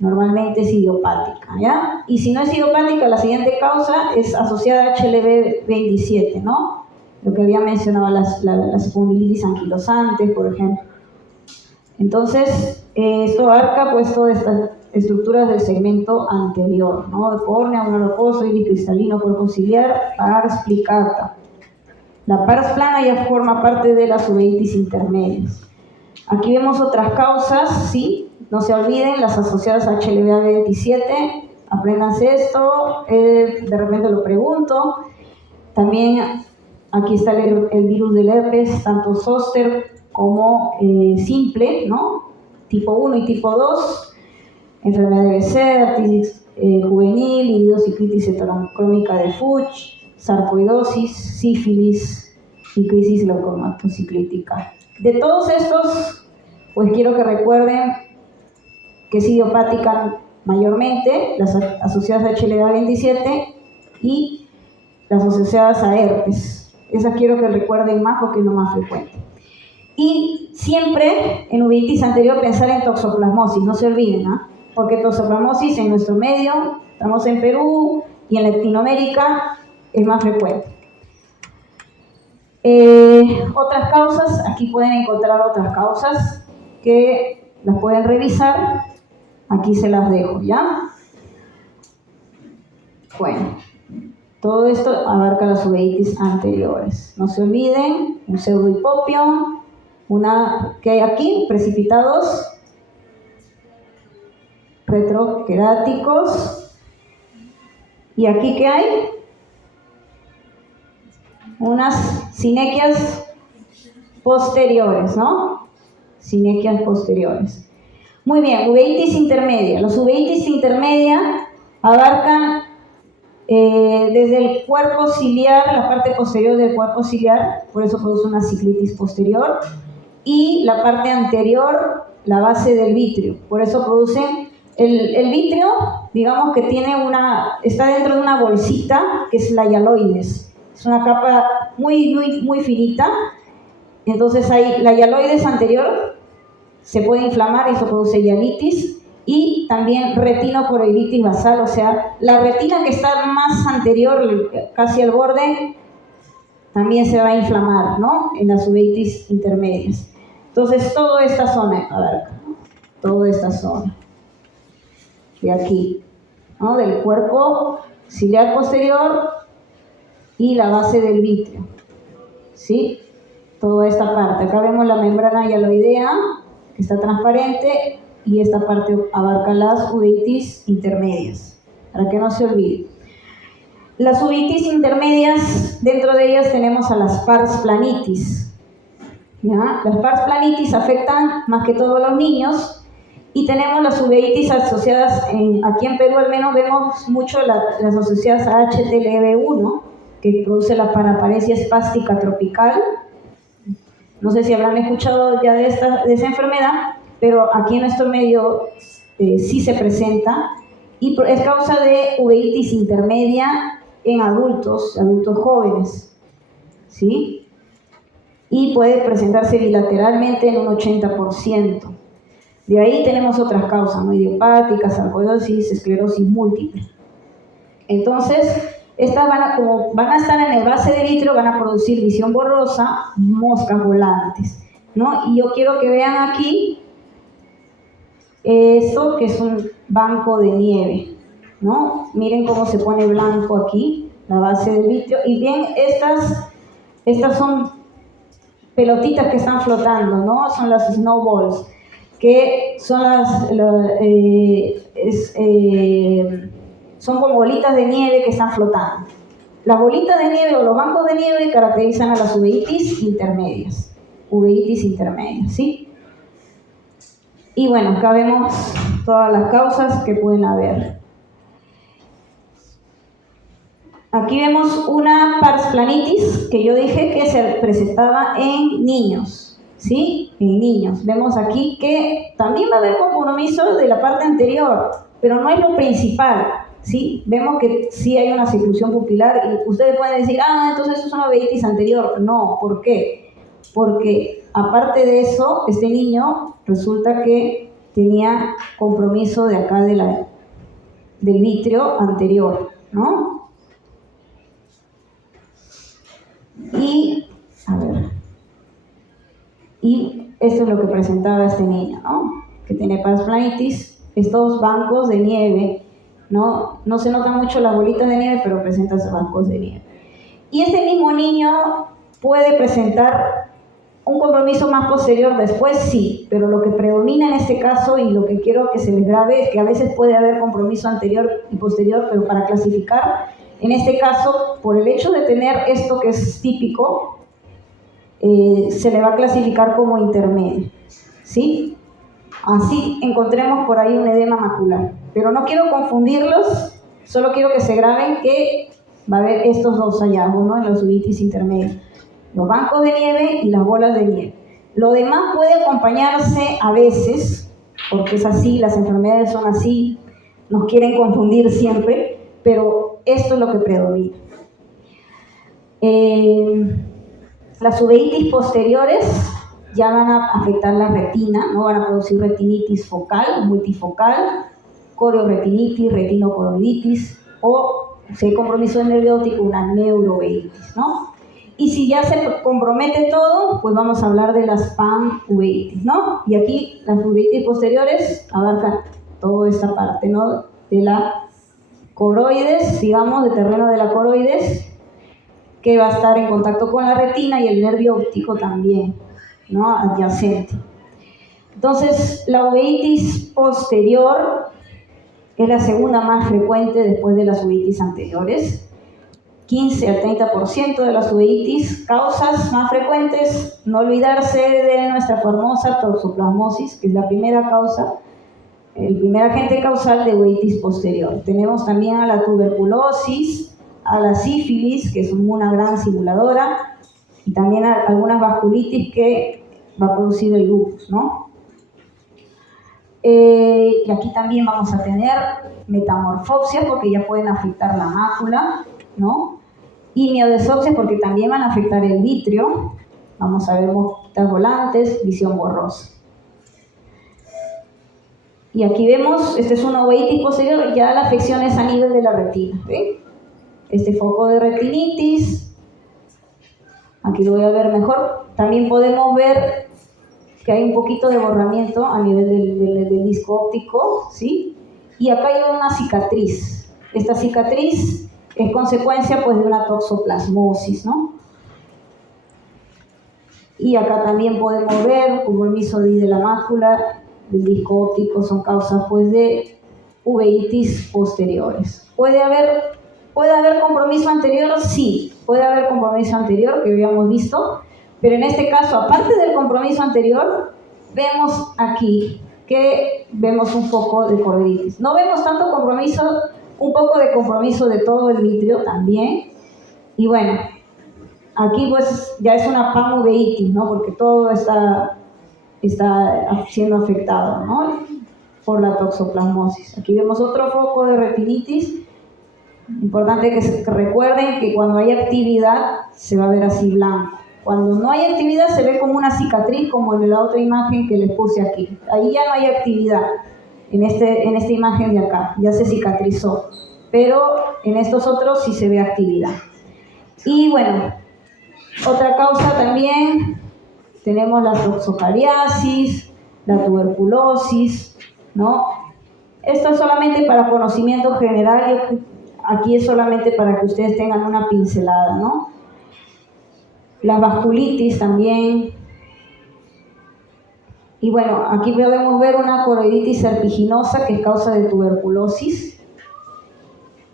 normalmente es idiopática, ¿ya? Y si no es idiopática, la siguiente causa es asociada a HLV27, ¿no? Lo que había mencionado, las espondilitis anquilosantes, por ejemplo. Entonces, esto abarca pues todas estas estructuras del segmento anterior, ¿no? Córnea, un rocoso, iris cristalino, cuerpo ciliar, pars plicata. La pars plana ya forma parte de las uveitis intermedias. Aquí vemos otras causas, ¿sí? No se olviden, las asociadas a HLV-27, apréndanse esto, de repente lo pregunto. También aquí está el virus del herpes, tanto zóster como simple, ¿no? Tipo 1 y tipo 2, enfermedad de Becet, artritis juvenil, iridociclitis heterocrómica de Fuchs, sarcoidosis, sífilis y crisis leucomatociclítica. De todos estos, pues quiero que recuerden que es idiopática mayormente, las asociadas a HLA27 y las asociadas a herpes. Esas quiero que recuerden más porque es lo más frecuente. Y siempre en uveitis anterior pensar en toxoplasmosis, no se olviden, ¿eh? Porque toxoplasmosis en nuestro medio, estamos en Perú y en Latinoamérica, es más frecuente. Otras causas, aquí pueden encontrar otras causas que las pueden revisar, aquí se las dejo, ¿ya? Bueno, todo esto abarca las uveitis anteriores. No se olviden, un pseudohipopio, que hay aquí, precipitados retroqueráticos, y aquí ¿qué hay? Unas sinequias posteriores, ¿no? Sinequias posteriores. Muy bien, uveitis intermedia. Los uveitis intermedia abarcan desde el cuerpo ciliar, la parte posterior del cuerpo ciliar, por eso produce una ciclitis posterior, y la parte anterior, la base del vítreo, por eso producen el vítreo, digamos que está dentro de una bolsita que es la hialoides. Es una capa muy finita. Entonces ahí la hialoides anterior se puede inflamar y eso produce hialitis, y también retinocoroiditis basal, o sea, la retina que está más anterior, casi al borde, también se va a inflamar, ¿no? En las uveitis intermedias. Entonces, toda esta zona, a ver, toda esta zona, de aquí, ¿no? Del cuerpo ciliar posterior y la base del vítreo, ¿sí? Toda esta parte. Acá vemos la membrana hialoidea, que está transparente, y esta parte abarca las uveitis intermedias, para que no se olvide. Las uveitis intermedias, dentro de ellas tenemos a las pars planitis, ¿ya? Las pars planitis afectan más que todo a los niños, y tenemos las uveitis asociadas, aquí en Perú al menos vemos mucho las asociadas a HTLV1, que produce la paraparesia espástica tropical. No sé si habrán escuchado ya de esa enfermedad, pero aquí en nuestro medio sí se presenta, y es causa de uveitis intermedia en adultos jóvenes, ¿sí? Y puede presentarse bilateralmente en un 80%. De ahí tenemos otras causas, ¿no? Idiopática, sarcoidosis, esclerosis múltiple. Entonces, estas como van a estar en el base del vítreo, van a producir visión borrosa, moscas volantes, ¿no? Y yo quiero que vean aquí esto que es un banco de nieve, ¿no? Miren cómo se pone blanco aquí, la base del vítreo. Y bien, estas son pelotitas que están flotando, ¿no? Son las snowballs, que son son como bolitas de nieve que están flotando. Las bolitas de nieve o los bancos de nieve caracterizan a las uveitis intermedias, ¿sí? Y bueno, acá vemos todas las causas que pueden haber. Aquí vemos una pars planitis que yo dije que se presentaba en niños, ¿sí? En niños. Vemos aquí que también va a haber compromiso de la parte anterior, pero no es lo principal, ¿sí? Vemos que sí hay una seclusión pupilar y ustedes pueden decir, entonces eso es una uveitis anterior. No, ¿por qué? Porque aparte de eso, este niño resulta que tenía compromiso de acá del vítreo anterior, ¿no? Y esto es lo que presentaba este niño, ¿no? Que tiene pars planitis, estos bancos de nieve, ¿no? No se notan mucho las bolitas de nieve, pero presenta esos bancos de nieve. Y este mismo niño puede presentar un compromiso más posterior después, sí, pero lo que predomina en este caso y lo que quiero que se les grabe es que a veces puede haber compromiso anterior y posterior, pero para clasificar, en este caso, por el hecho de tener esto que es típico, se le va a clasificar como intermedio, ¿sí? Así encontremos por ahí un edema macular. Pero no quiero confundirlos, solo quiero que se graben que va a haber estos dos hallazgos, ¿no? En los uveitis intermedios. Los bancos de nieve y las bolas de nieve. Lo demás puede acompañarse a veces, porque es así, las enfermedades son así, nos quieren confundir siempre, pero esto es lo que predomina. Las uveitis posteriores ya van a afectar la retina, ¿no? Van a producir retinitis focal, multifocal, corioretinitis, retinocoroiditis, o si hay compromiso del nervio óptico, una neurouveitis, ¿no? Y si ya se compromete todo, pues vamos a hablar de las panuveitis, ¿no? Y aquí las uveitis posteriores abarcan toda esta parte, ¿no? De la coroides, digamos, del terreno de la coroides, que va a estar en contacto con la retina y el nervio óptico también, ¿no? Adyacente. Entonces, la uveitis posterior es la segunda más frecuente después de las uveitis anteriores. 15 al 30% de las uveitis, causas más frecuentes, no olvidarse de nuestra famosa toxoplasmosis, que es la primera causa, el primer agente causal de uveitis posterior. Tenemos también a la tuberculosis, a la sífilis, que es una gran simuladora, y también a algunas vasculitis que va a producir el lupus, ¿no? Y aquí también vamos a tener metamorfopsias, porque ya pueden afectar la mácula, ¿no? Y miodesopsias, porque también van a afectar el vítreo. Vamos a ver mosquitas volantes, visión borrosa. Y aquí vemos, este es una uveitis posterior, ya la afección es a nivel de la retina. ¿Ven? Este foco de retinitis, aquí lo voy a ver mejor. También podemos ver que hay un poquito de borramiento a nivel del disco óptico, ¿sí? Y acá hay una cicatriz. Esta cicatriz es consecuencia pues de una toxoplasmosis, ¿no? Y acá también podemos ver compromiso de la mácula, del disco óptico, son causas pues de uveitis posteriores. ¿Puede haber compromiso anterior? Sí, puede haber compromiso anterior que habíamos visto, pero en este caso, aparte del compromiso anterior, vemos aquí que vemos un foco de choroiditis. No vemos tanto compromiso, un poco de compromiso de todo el vitrio también. Y bueno, aquí pues ya es una panuveitis, ¿no? Porque todo está siendo afectado, ¿no? Por la toxoplasmosis. Aquí vemos otro foco de retinitis. Importante que recuerden que cuando hay actividad se va a ver así blanco. Cuando no hay actividad se ve como una cicatriz, como en la otra imagen que les puse aquí. Ahí ya no hay actividad, en esta imagen de acá, ya se cicatrizó. Pero en estos otros sí se ve actividad. Y bueno, otra causa también, tenemos la toxocariasis, la tuberculosis, ¿no? Esto es solamente para conocimiento general, aquí es solamente para que ustedes tengan una pincelada, ¿no? La vasculitis también. Y bueno, aquí podemos ver una choroiditis serpiginosa que es causa de tuberculosis,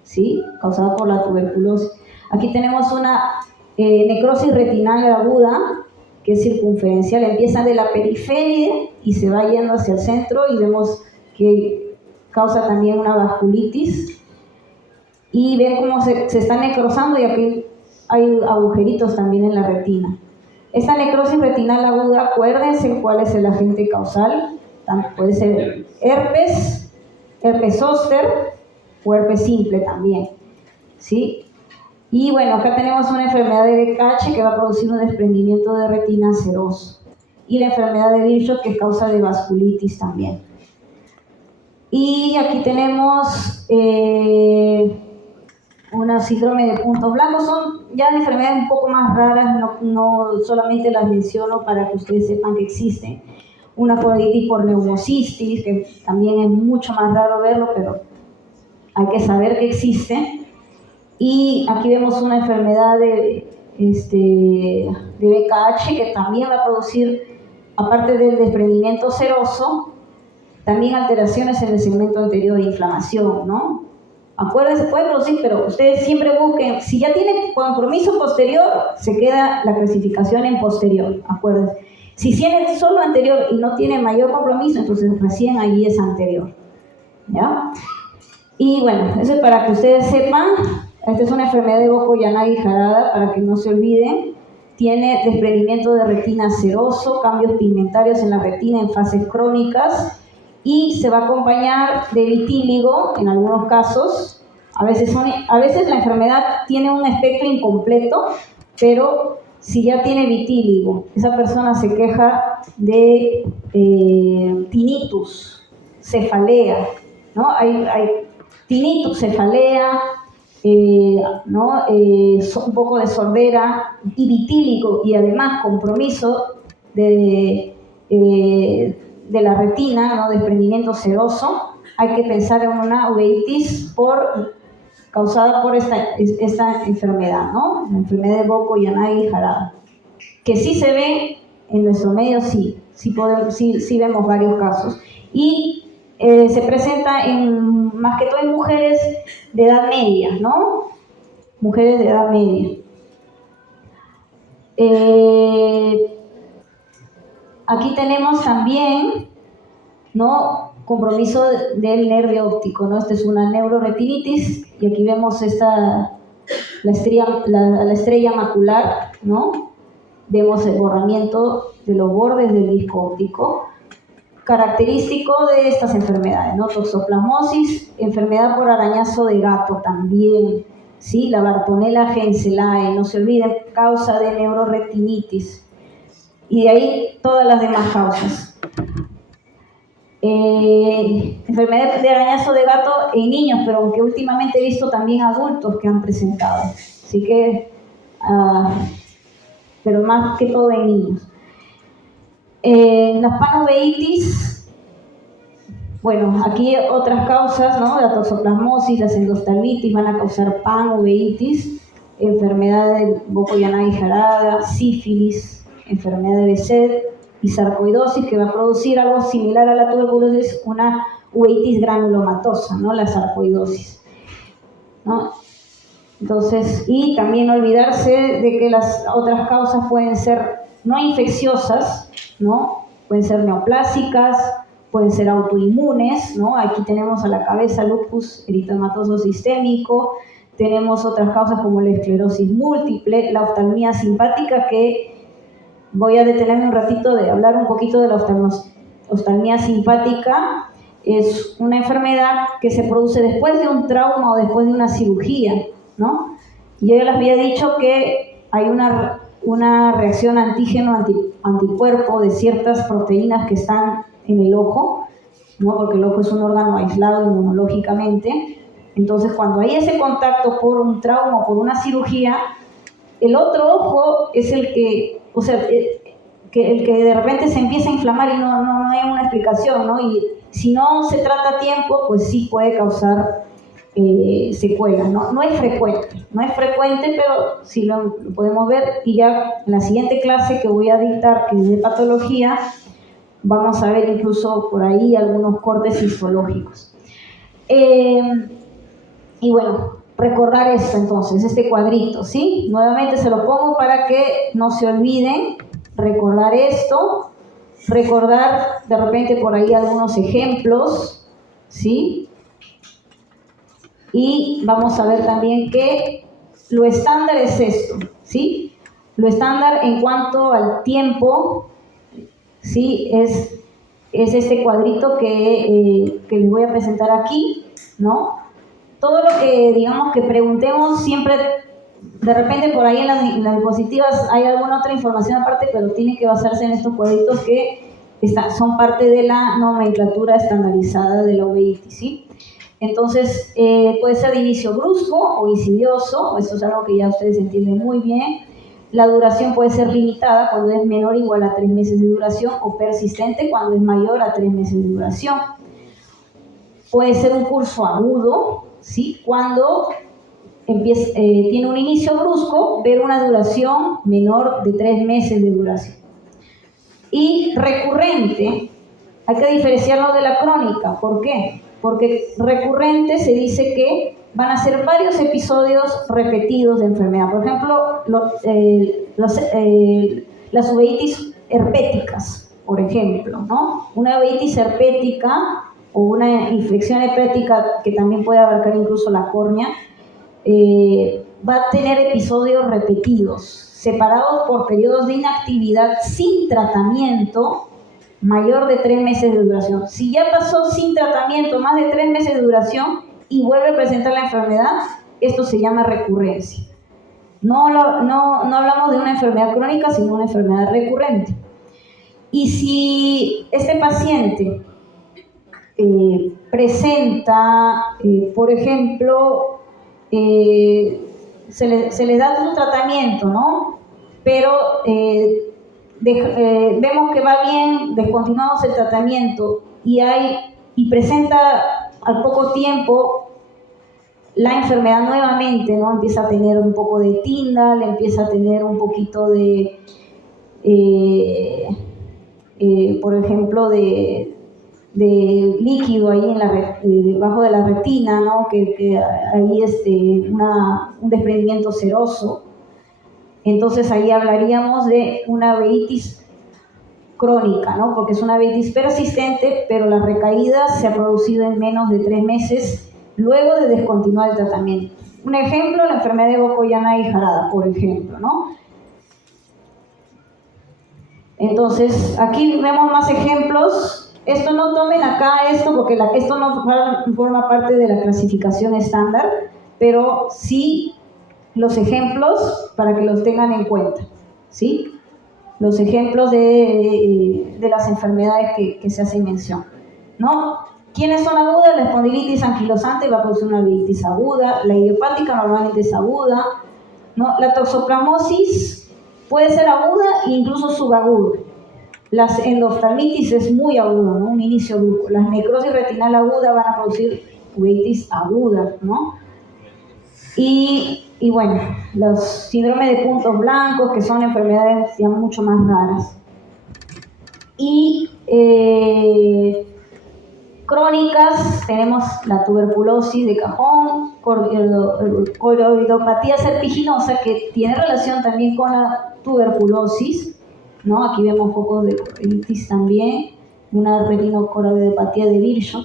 ¿sí? Causada por la tuberculosis. Aquí tenemos una necrosis retinal aguda, que es circunferencial, empieza de la periferia y se va yendo hacia el centro y vemos que causa también una vasculitis. Y ven cómo se está necrosando y aquí hay agujeritos también en la retina. Esta necrosis retinal aguda, acuérdense cuál es el agente causal. Puede ser herpes zóster o herpes simple también, ¿sí? Y bueno, acá tenemos una enfermedad de BKH que va a producir un desprendimiento de retina seroso. Y la enfermedad de Virchow que es causa de vasculitis también. Y aquí tenemos una síndrome de puntos blancos. Son ya enfermedades un poco más raras, no solamente las menciono para que ustedes sepan que existen. Una choroiditis por neumocistis, que también es mucho más raro verlo, pero hay que saber que existe. Y aquí vemos una enfermedad de BKH que también va a producir, aparte del desprendimiento seroso, también alteraciones en el segmento anterior de inflamación, ¿no? Acuérdense, puede producir, pero ustedes siempre busquen, si ya tiene compromiso posterior, se queda la clasificación en posterior, acuérdense. Si tiene solo anterior y no tiene mayor compromiso, entonces recién ahí es anterior, ¿ya? Y bueno, eso es para que ustedes sepan. Esta es una enfermedad de Boko-Yanagi-Harada, para que no se olviden. Tiene desprendimiento de retina seroso, cambios pigmentarios en la retina en fases crónicas y se va a acompañar de vitíligo en algunos casos. A veces la enfermedad tiene un espectro incompleto, pero si ya tiene vitíligo, esa persona se queja de tinnitus, cefalea, ¿no? Hay tinnitus, cefalea, ¿no? Un poco de sordera y vitíligo y además compromiso de la retina, ¿no? Desprendimiento seroso. Hay que pensar en una uveitis causada por esta enfermedad, ¿no? La enfermedad de Boko-Yanagi-Harada, que sí se ve en nuestro medio, sí vemos varios casos. Y se presenta más que todo en mujeres de edad media, ¿no? Mujeres de edad media. Aquí tenemos también, ¿no? Compromiso del nervio óptico, ¿no? Esta es una neuroretinitis y aquí vemos la estrella macular, ¿no? Vemos el borramiento de los bordes del disco óptico. Característico de estas enfermedades, ¿no? Toxoplasmosis, enfermedad por arañazo de gato también, ¿sí? La Bartonella henselae, no se olviden, causa de neuroretinitis. Y de ahí todas las demás causas. Enfermedad de arañazo de gato en niños, pero aunque últimamente he visto también adultos que han presentado. Así que, pero más que todo en niños. Las panoveitis, bueno, aquí otras causas, ¿no? La toxoplasmosis, las endostalmitis van a causar panoveitis, enfermedad de Boko-Yanagi-Harada, sífilis, enfermedad de Behçet y sarcoidosis, que va a producir algo similar a la tuberculosis, una uveitis granulomatosa, ¿no? La sarcoidosis, ¿no? Entonces, y también no olvidarse de que las otras causas pueden ser no infecciosas, ¿no? Pueden ser neoplásicas, pueden ser autoinmunes, ¿no? Aquí tenemos a la cabeza lupus eritematoso sistémico, tenemos otras causas como la esclerosis múltiple, la oftalmía simpática, que voy a detenerme un ratito de hablar un poquito de la oftalmía simpática. Es una enfermedad que se produce después de un trauma o después de una cirugía, ¿no? Yo ya les había dicho que hay una reacción antígeno-anticuerpo de ciertas proteínas que están en el ojo, ¿no? Porque el ojo es un órgano aislado inmunológicamente. Entonces, cuando hay ese contacto por un trauma o por una cirugía, el otro ojo es el que, o sea, el que de repente se empieza a inflamar y no hay una explicación, ¿no? Y si no se trata a tiempo, pues sí puede causar secuelas, ¿no? No es frecuente, pero sí lo podemos ver, y ya en la siguiente clase que voy a dictar, que es de patología, vamos a ver incluso por ahí algunos cortes histológicos. Y bueno, recordar esto entonces, este cuadrito, ¿sí? Nuevamente se lo pongo para que no se olviden, recordar esto, recordar de repente por ahí algunos ejemplos, ¿sí? Y vamos a ver también que lo estándar es esto, ¿sí? Lo estándar en cuanto al tiempo, ¿sí? Es este cuadrito que les voy a presentar aquí, ¿no? Todo lo que, digamos, que preguntemos siempre, de repente por ahí en las diapositivas hay alguna otra información aparte, pero tiene que basarse en estos cuadritos que son parte de la nomenclatura estandarizada de la uveitis, ¿sí? Entonces, puede ser de inicio brusco o insidioso, eso es algo que ya ustedes entienden muy bien. La duración puede ser limitada cuando es menor o igual a 3 meses de duración, o persistente cuando es mayor a 3 meses de duración. Puede ser un curso agudo, ¿sí? Cuando tiene un inicio brusco, pero una duración menor de 3 meses de duración. Y recurrente, hay que diferenciarlo de la crónica. ¿Por qué? Porque recurrente se dice que van a ser varios episodios repetidos de enfermedad. Por ejemplo, las uveitis herpéticas, por ejemplo, ¿no? Una uveitis herpética o una infección herpética que también puede abarcar incluso la córnea, va a tener episodios repetidos, separados por periodos de inactividad sin tratamiento mayor de 3 meses de duración. Si ya pasó sin tratamiento más de 3 meses de duración y vuelve a presentar la enfermedad, esto se llama recurrencia. No hablamos de una enfermedad crónica, sino una enfermedad recurrente. Y si este paciente presenta, por ejemplo, se le da un tratamiento, ¿no? Pero vemos que va bien, descontinuamos el tratamiento y presenta al poco tiempo la enfermedad nuevamente, ¿no? Empieza a tener un poco de Tyndall, empieza a tener un poquito de, por ejemplo, de líquido ahí debajo de la retina, ¿no? Que ahí un desprendimiento seroso. Entonces ahí hablaríamos de una uveitis crónica, ¿no? Porque es una uveitis persistente, pero la recaída se ha producido en menos de 3 meses luego de descontinuar el tratamiento. Un ejemplo, la enfermedad de Boko-Yanagi-Harada, por ejemplo, ¿no? Entonces, aquí vemos más ejemplos. Esto no tomen acá porque esto no forma parte de la clasificación estándar, pero sí los ejemplos para que los tengan en cuenta, ¿sí? Los ejemplos de las enfermedades que se hacen mención. ¿no? ¿Quiénes son agudas? La espondilitis anquilosante va a producir una uveitis aguda, la idiopática normalmente es aguda, ¿no? La toxoplasmosis puede ser aguda e incluso subaguda. Las endoftalmitis es muy aguda, ¿no? Un inicio agudo. Las necrosis retinal aguda van a producir uveitis aguda, ¿no? Y bueno, los síndromes de puntos blancos, que son enfermedades ya mucho más raras. Y crónicas, tenemos la tuberculosis de cajón, coroidopatía serpiginosa, que tiene relación también con la tuberculosis, ¿no? Aquí vemos focos de coroiditis también, una retinocoroidopatía de Virchow,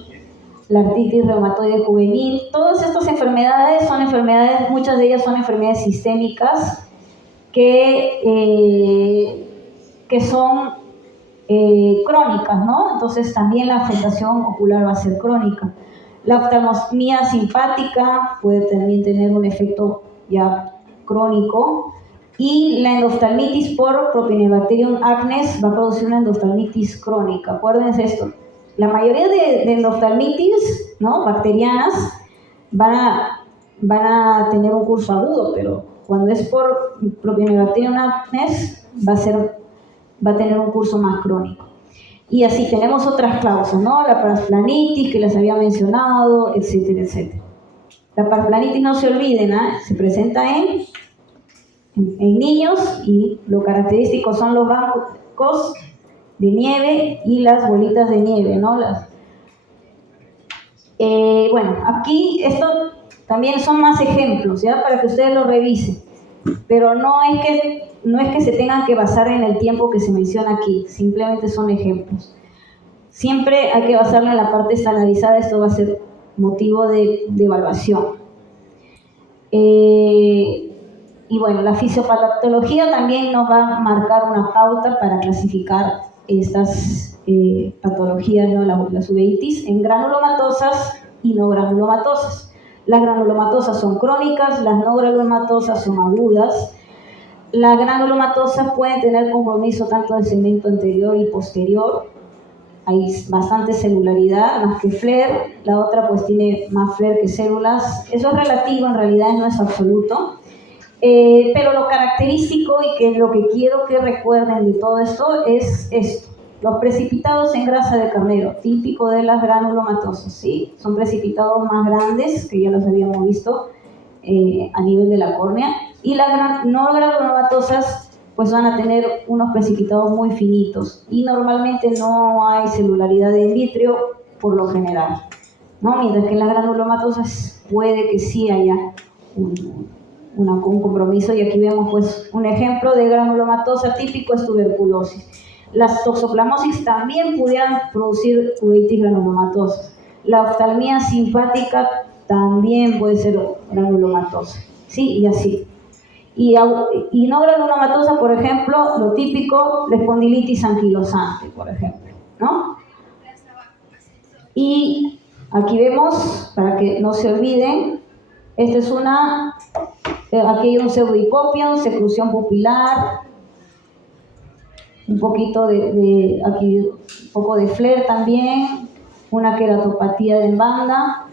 la artritis reumatoide juvenil. Todas estas enfermedades son enfermedades, muchas de ellas son enfermedades sistémicas que son crónicas, ¿no? Entonces también la afectación ocular va a ser crónica. La oftalmosmia simpática puede también tener un efecto ya crónico, y la endoftalmitis por Propionibacterium acnes va a producir una endoftalmitis crónica. Acuérdense esto, la mayoría de endoftalmitis, ¿no?, bacterianas van a tener un curso agudo, pero cuando es por Propionibacterium acnes va a tener un curso más crónico. Y así tenemos otras causas, ¿no? La parasplanitis, que les había mencionado, etcétera, etcétera. La parasplanitis, no se olviden, ¿eh? Se presenta en niños, y lo característico son los bancos de nieve y las bolitas de nieve, ¿no? Bueno, aquí esto también son más ejemplos, ¿ya? Para que ustedes lo revisen. Pero no es que se tengan que basar en el tiempo que se menciona aquí, simplemente son ejemplos. Siempre hay que basarlo en la parte estandarizada, esto va a ser motivo de evaluación. Y bueno, la fisiopatología también nos va a marcar una pauta para clasificar estas patologías, ¿no? Las uveitis en granulomatosas y no granulomatosas. Las granulomatosas son crónicas, las no granulomatosas son agudas. Las granulomatosas pueden tener compromiso tanto del segmento anterior y posterior. Hay bastante celularidad, más que FLAIR. La otra pues tiene más FLAIR que células. Eso es relativo, en realidad no es absoluto. Pero lo característico y que lo que quiero que recuerden de todo esto es esto. Los precipitados en grasa de carnero, típico de las granulomatosas, ¿sí? Son precipitados más grandes, que ya los habíamos visto a nivel de la córnea, y las no granulomatosas pues van a tener unos precipitados muy finitos, y normalmente no hay celularidad in vitro por lo general, ¿no? Mientras que en las granulomatosas puede que sí haya un compromiso, y aquí vemos pues un ejemplo de granulomatosa típico es tuberculosis. Las toxoplasmosis también pudieran producir uveitis granulomatosas. La oftalmia simpática también puede ser granulomatosa, ¿sí? Y así. Y no granulomatosa, por ejemplo, lo típico, la espondilitis anquilosante, por ejemplo, ¿no? Y aquí vemos, para que no se olviden, esta es aquí hay un pseudohipopion, seclusión pupilar, un poquito aquí un poco de FLAIR también, una queratopatía de banda,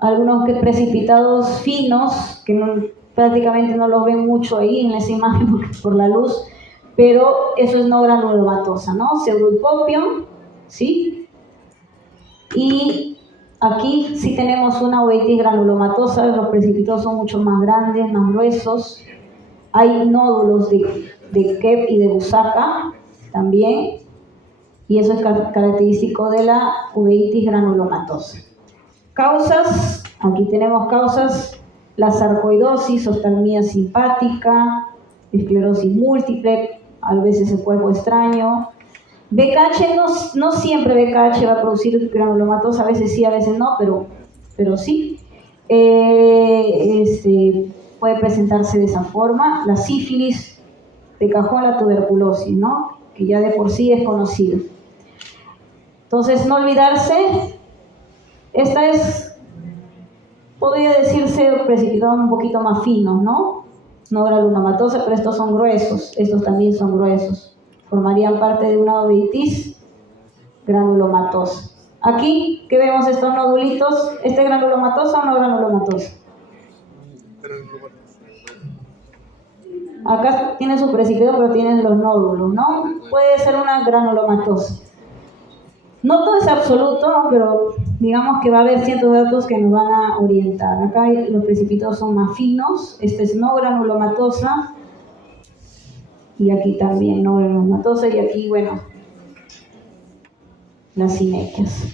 algunos precipitados finos, que prácticamente no los ven mucho ahí en esa imagen por la luz, pero eso es no granulomatosa, ¿no? Pseudohipopion, ¿sí? Y aquí sí tenemos una uveitis granulomatosa, los precipitados son mucho más grandes, más gruesos. Hay nódulos de Kep y de Busaka también, y eso es característico de la uveitis granulomatosa. Causas, aquí tenemos causas: la sarcoidosis, oftalmia simpática, esclerosis múltiple, a veces el cuerpo extraño. BKH, no siempre BKH va a producir granulomatosa, a veces sí, a veces no, pero sí. Puede presentarse de esa forma. La sífilis, de cajón la tuberculosis, ¿no? Que ya de por sí es conocido. Entonces, no olvidarse, esta podría decirse precipitados un poquito más finos, ¿no? No granulomatosa, pero estos son gruesos, estos también son gruesos. Formarían parte de una uveitis granulomatosa. Aquí, ¿qué vemos estos nodulitos? ¿Este granulomatosa o no granulomatosa? Acá tiene su precipitado, pero tienen los nódulos, ¿no? Puede ser una granulomatosa. No todo es absoluto, ¿no? Pero digamos que va a haber ciertos datos que nos van a orientar. Acá los precipitados son más finos, este es no granulomatosa, y aquí también no granulomatosa, y aquí, bueno, las sinequias.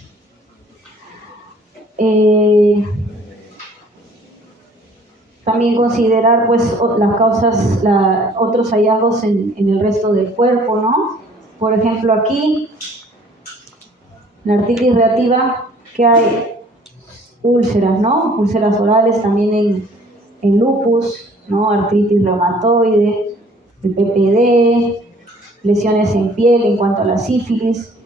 También considerar pues las causas, otros hallazgos en el resto del cuerpo, ¿no? Por ejemplo, aquí, la artritis reactiva, que hay úlceras, ¿no? Úlceras orales también en lupus, ¿no? Artritis reumatoide, el PPD, lesiones en piel en cuanto a la sífilis,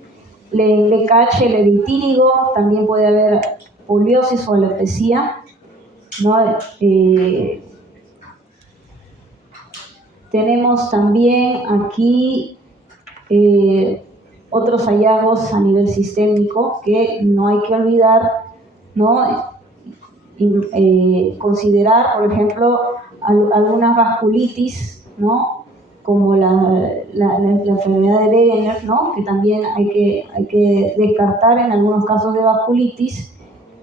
LCH, el eritínigo, también puede haber poliosis o alopecia, ¿no? Tenemos también aquí otros hallazgos a nivel sistémico que no hay que olvidar, ¿no? Considerar, por ejemplo, algunas vasculitis, ¿no? Como la enfermedad de Wegener, ¿no? Que también hay que descartar en algunos casos de vasculitis.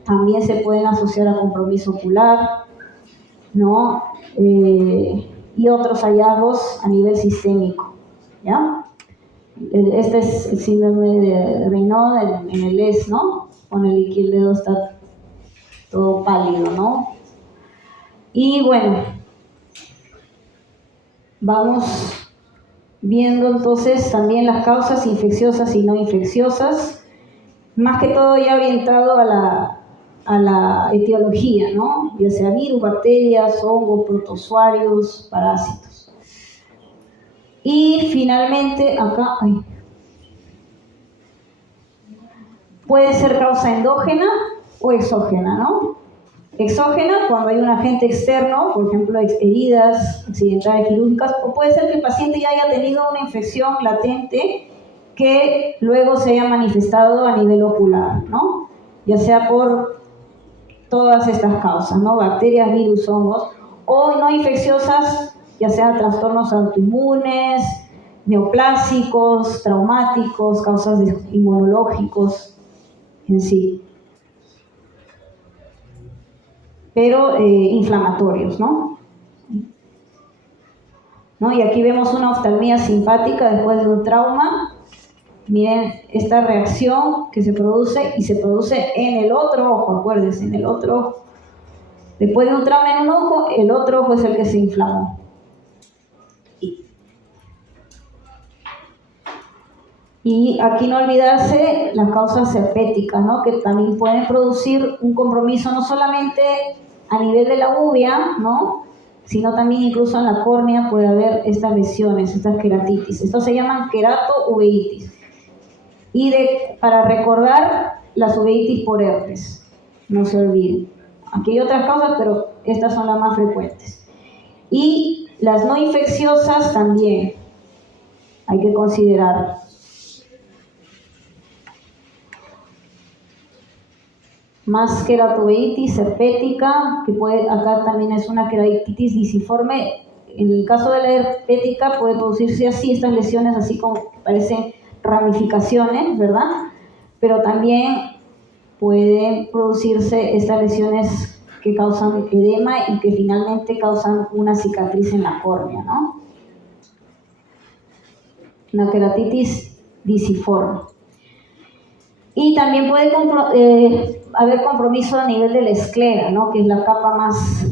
También se pueden asociar a compromiso ocular, ¿no? Y otros hallazgos a nivel sistémico, ¿ya? Este es el síndrome de Raynaud en el ES, ¿no? Con el que el dedo está todo pálido, ¿no? Y bueno, vamos viendo entonces también las causas infecciosas y no infecciosas, más que todo ya orientado a la etiología, ¿no? Ya sea virus, bacterias, hongos, protozoarios, parásitos. Y finalmente acá, puede ser causa endógena o exógena, ¿no? Exógena cuando hay un agente externo, por ejemplo, heridas accidentales quirúrgicas, o puede ser que el paciente ya haya tenido una infección latente que luego se haya manifestado a nivel ocular, ¿no? Ya sea por todas estas causas, ¿no? Bacterias, virus, hongos, o no infecciosas, ya sea trastornos autoinmunes, neoplásicos, traumáticos, causas inmunológicos en sí, pero inflamatorios, ¿no? Y aquí vemos una oftalmía simpática después de un trauma. Miren esta reacción que se produce, y se produce en el otro ojo, acuérdense, en el otro ojo. Después de un trauma en un ojo, el otro ojo es el que se inflamó. Y aquí no olvidarse las causas herpéticas, ¿no? Que también pueden producir un compromiso no solamente a nivel de la uvea, ¿no? Sino también incluso en la córnea puede haber estas lesiones, estas queratitis. Esto se llaman querato-uveitis. Y para recordar, las uveitis por herpes, no se olviden. Aquí hay otras causas, pero estas son las más frecuentes. Y las no infecciosas también hay que considerar. Más queratoveitis herpética, que acá también es una queratitis disiforme. En el caso de la herpética puede producirse así, estas lesiones así como parecen ramificaciones, ¿verdad? Pero también pueden producirse estas lesiones que causan edema y que finalmente causan una cicatriz en la córnea, ¿no? Una queratitis disiforme. Y también puede haber compromiso a nivel de la esclera, ¿no? Que es la capa más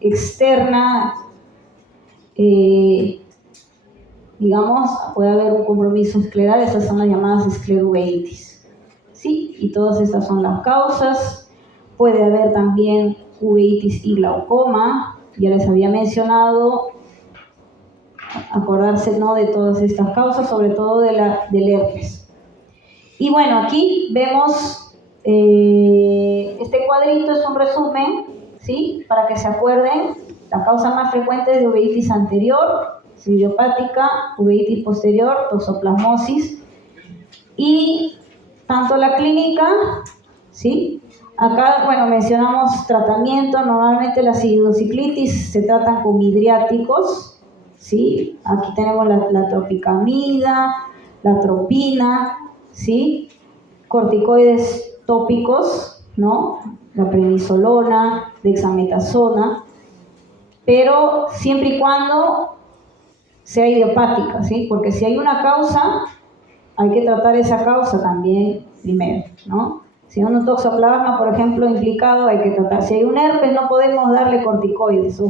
externa, digamos, puede haber un compromiso escleral, esas son las llamadas escleruveitis, ¿sí? Y todas estas son las causas. Puede haber también uveitis y glaucoma, ya les había mencionado, acordarse, ¿no? De todas estas causas, sobre todo del herpes. Y bueno, aquí vemos, este cuadrito es un resumen, ¿sí? Para que se acuerden, la causa más frecuente es de uveitis anterior, idiopática, uveitis posterior, toxoplasmosis, y tanto la clínica, ¿sí? Acá, bueno, mencionamos tratamiento. Normalmente la sinusitis se tratan con hidriáticos, ¿sí? Aquí tenemos la tropicamida, la atropina, ¿sí? Corticoides tópicos, ¿no? La prednisolona, dexametasona, pero siempre y cuando sea idiopática, ¿sí? Porque si hay una causa, hay que tratar esa causa también primero, ¿no? Si hay un toxoplasma, por ejemplo, implicado, hay que tratar. Si hay un herpes, no podemos darle corticoides,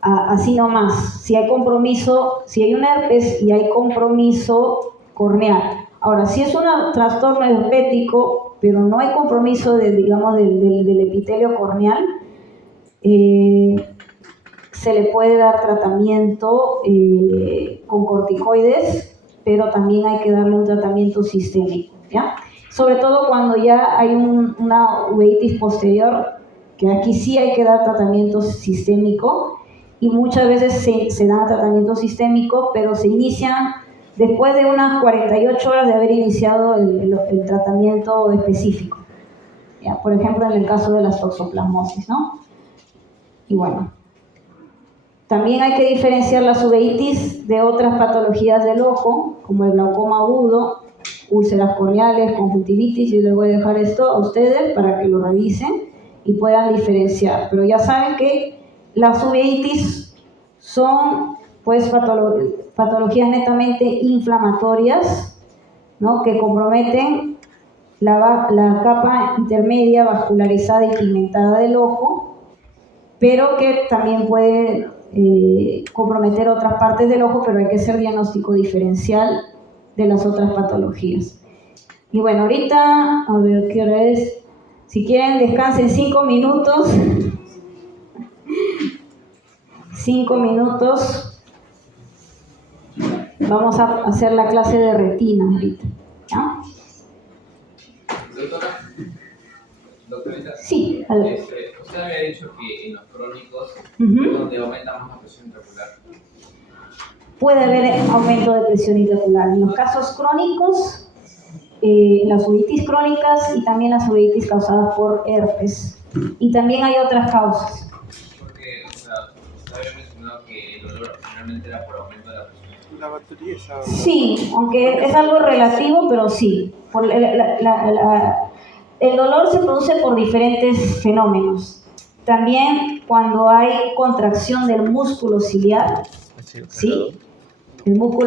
así nomás. Si hay compromiso, si hay un herpes y hay compromiso corneal. Ahora, si es un trastorno herpético, pero no hay compromiso digamos, del epitelio corneal, se le puede dar tratamiento con corticoides, pero también hay que darle un tratamiento sistémico, ¿ya? Sobre todo cuando ya hay una uveitis posterior, que aquí sí hay que dar tratamiento sistémico, y muchas veces se da tratamiento sistémico, pero se inician después de unas 48 horas de haber iniciado el tratamiento específico, ¿ya? Por ejemplo, en el caso de las toxoplasmosis, ¿no? Y bueno, también hay que diferenciar las uveitis de otras patologías del ojo, como el glaucoma agudo, úlceras corneales, conjuntivitis. Yo les voy a dejar esto a ustedes para que lo revisen y puedan diferenciar. Pero ya saben que las uveitis son pues patologías netamente inflamatorias, ¿no? Que comprometen la capa intermedia vascularizada y pigmentada del ojo, pero que también puede comprometer otras partes del ojo, pero hay que hacer diagnóstico diferencial de las otras patologías. Y bueno, ahorita, a ver qué hora es. Si quieren, descansen 5 minutos. 5 minutos. Vamos a hacer la clase de retina ahorita, ¿ya? Doctorita, sí, usted había dicho que en los crónicos es donde aumenta más la presión intraocular. Puede haber aumento de presión intraocular. En los casos crónicos, las uveitis crónicas y también las uveitis causadas por herpes. Y también hay otras causas. Porque, o sea, usted había mencionado que el dolor generalmente era por aumento de la presión. La batería está... Sí, aunque es algo relativo, pero sí. El dolor se produce por diferentes fenómenos. También cuando hay contracción del músculo ciliar, ¿sí? El músculo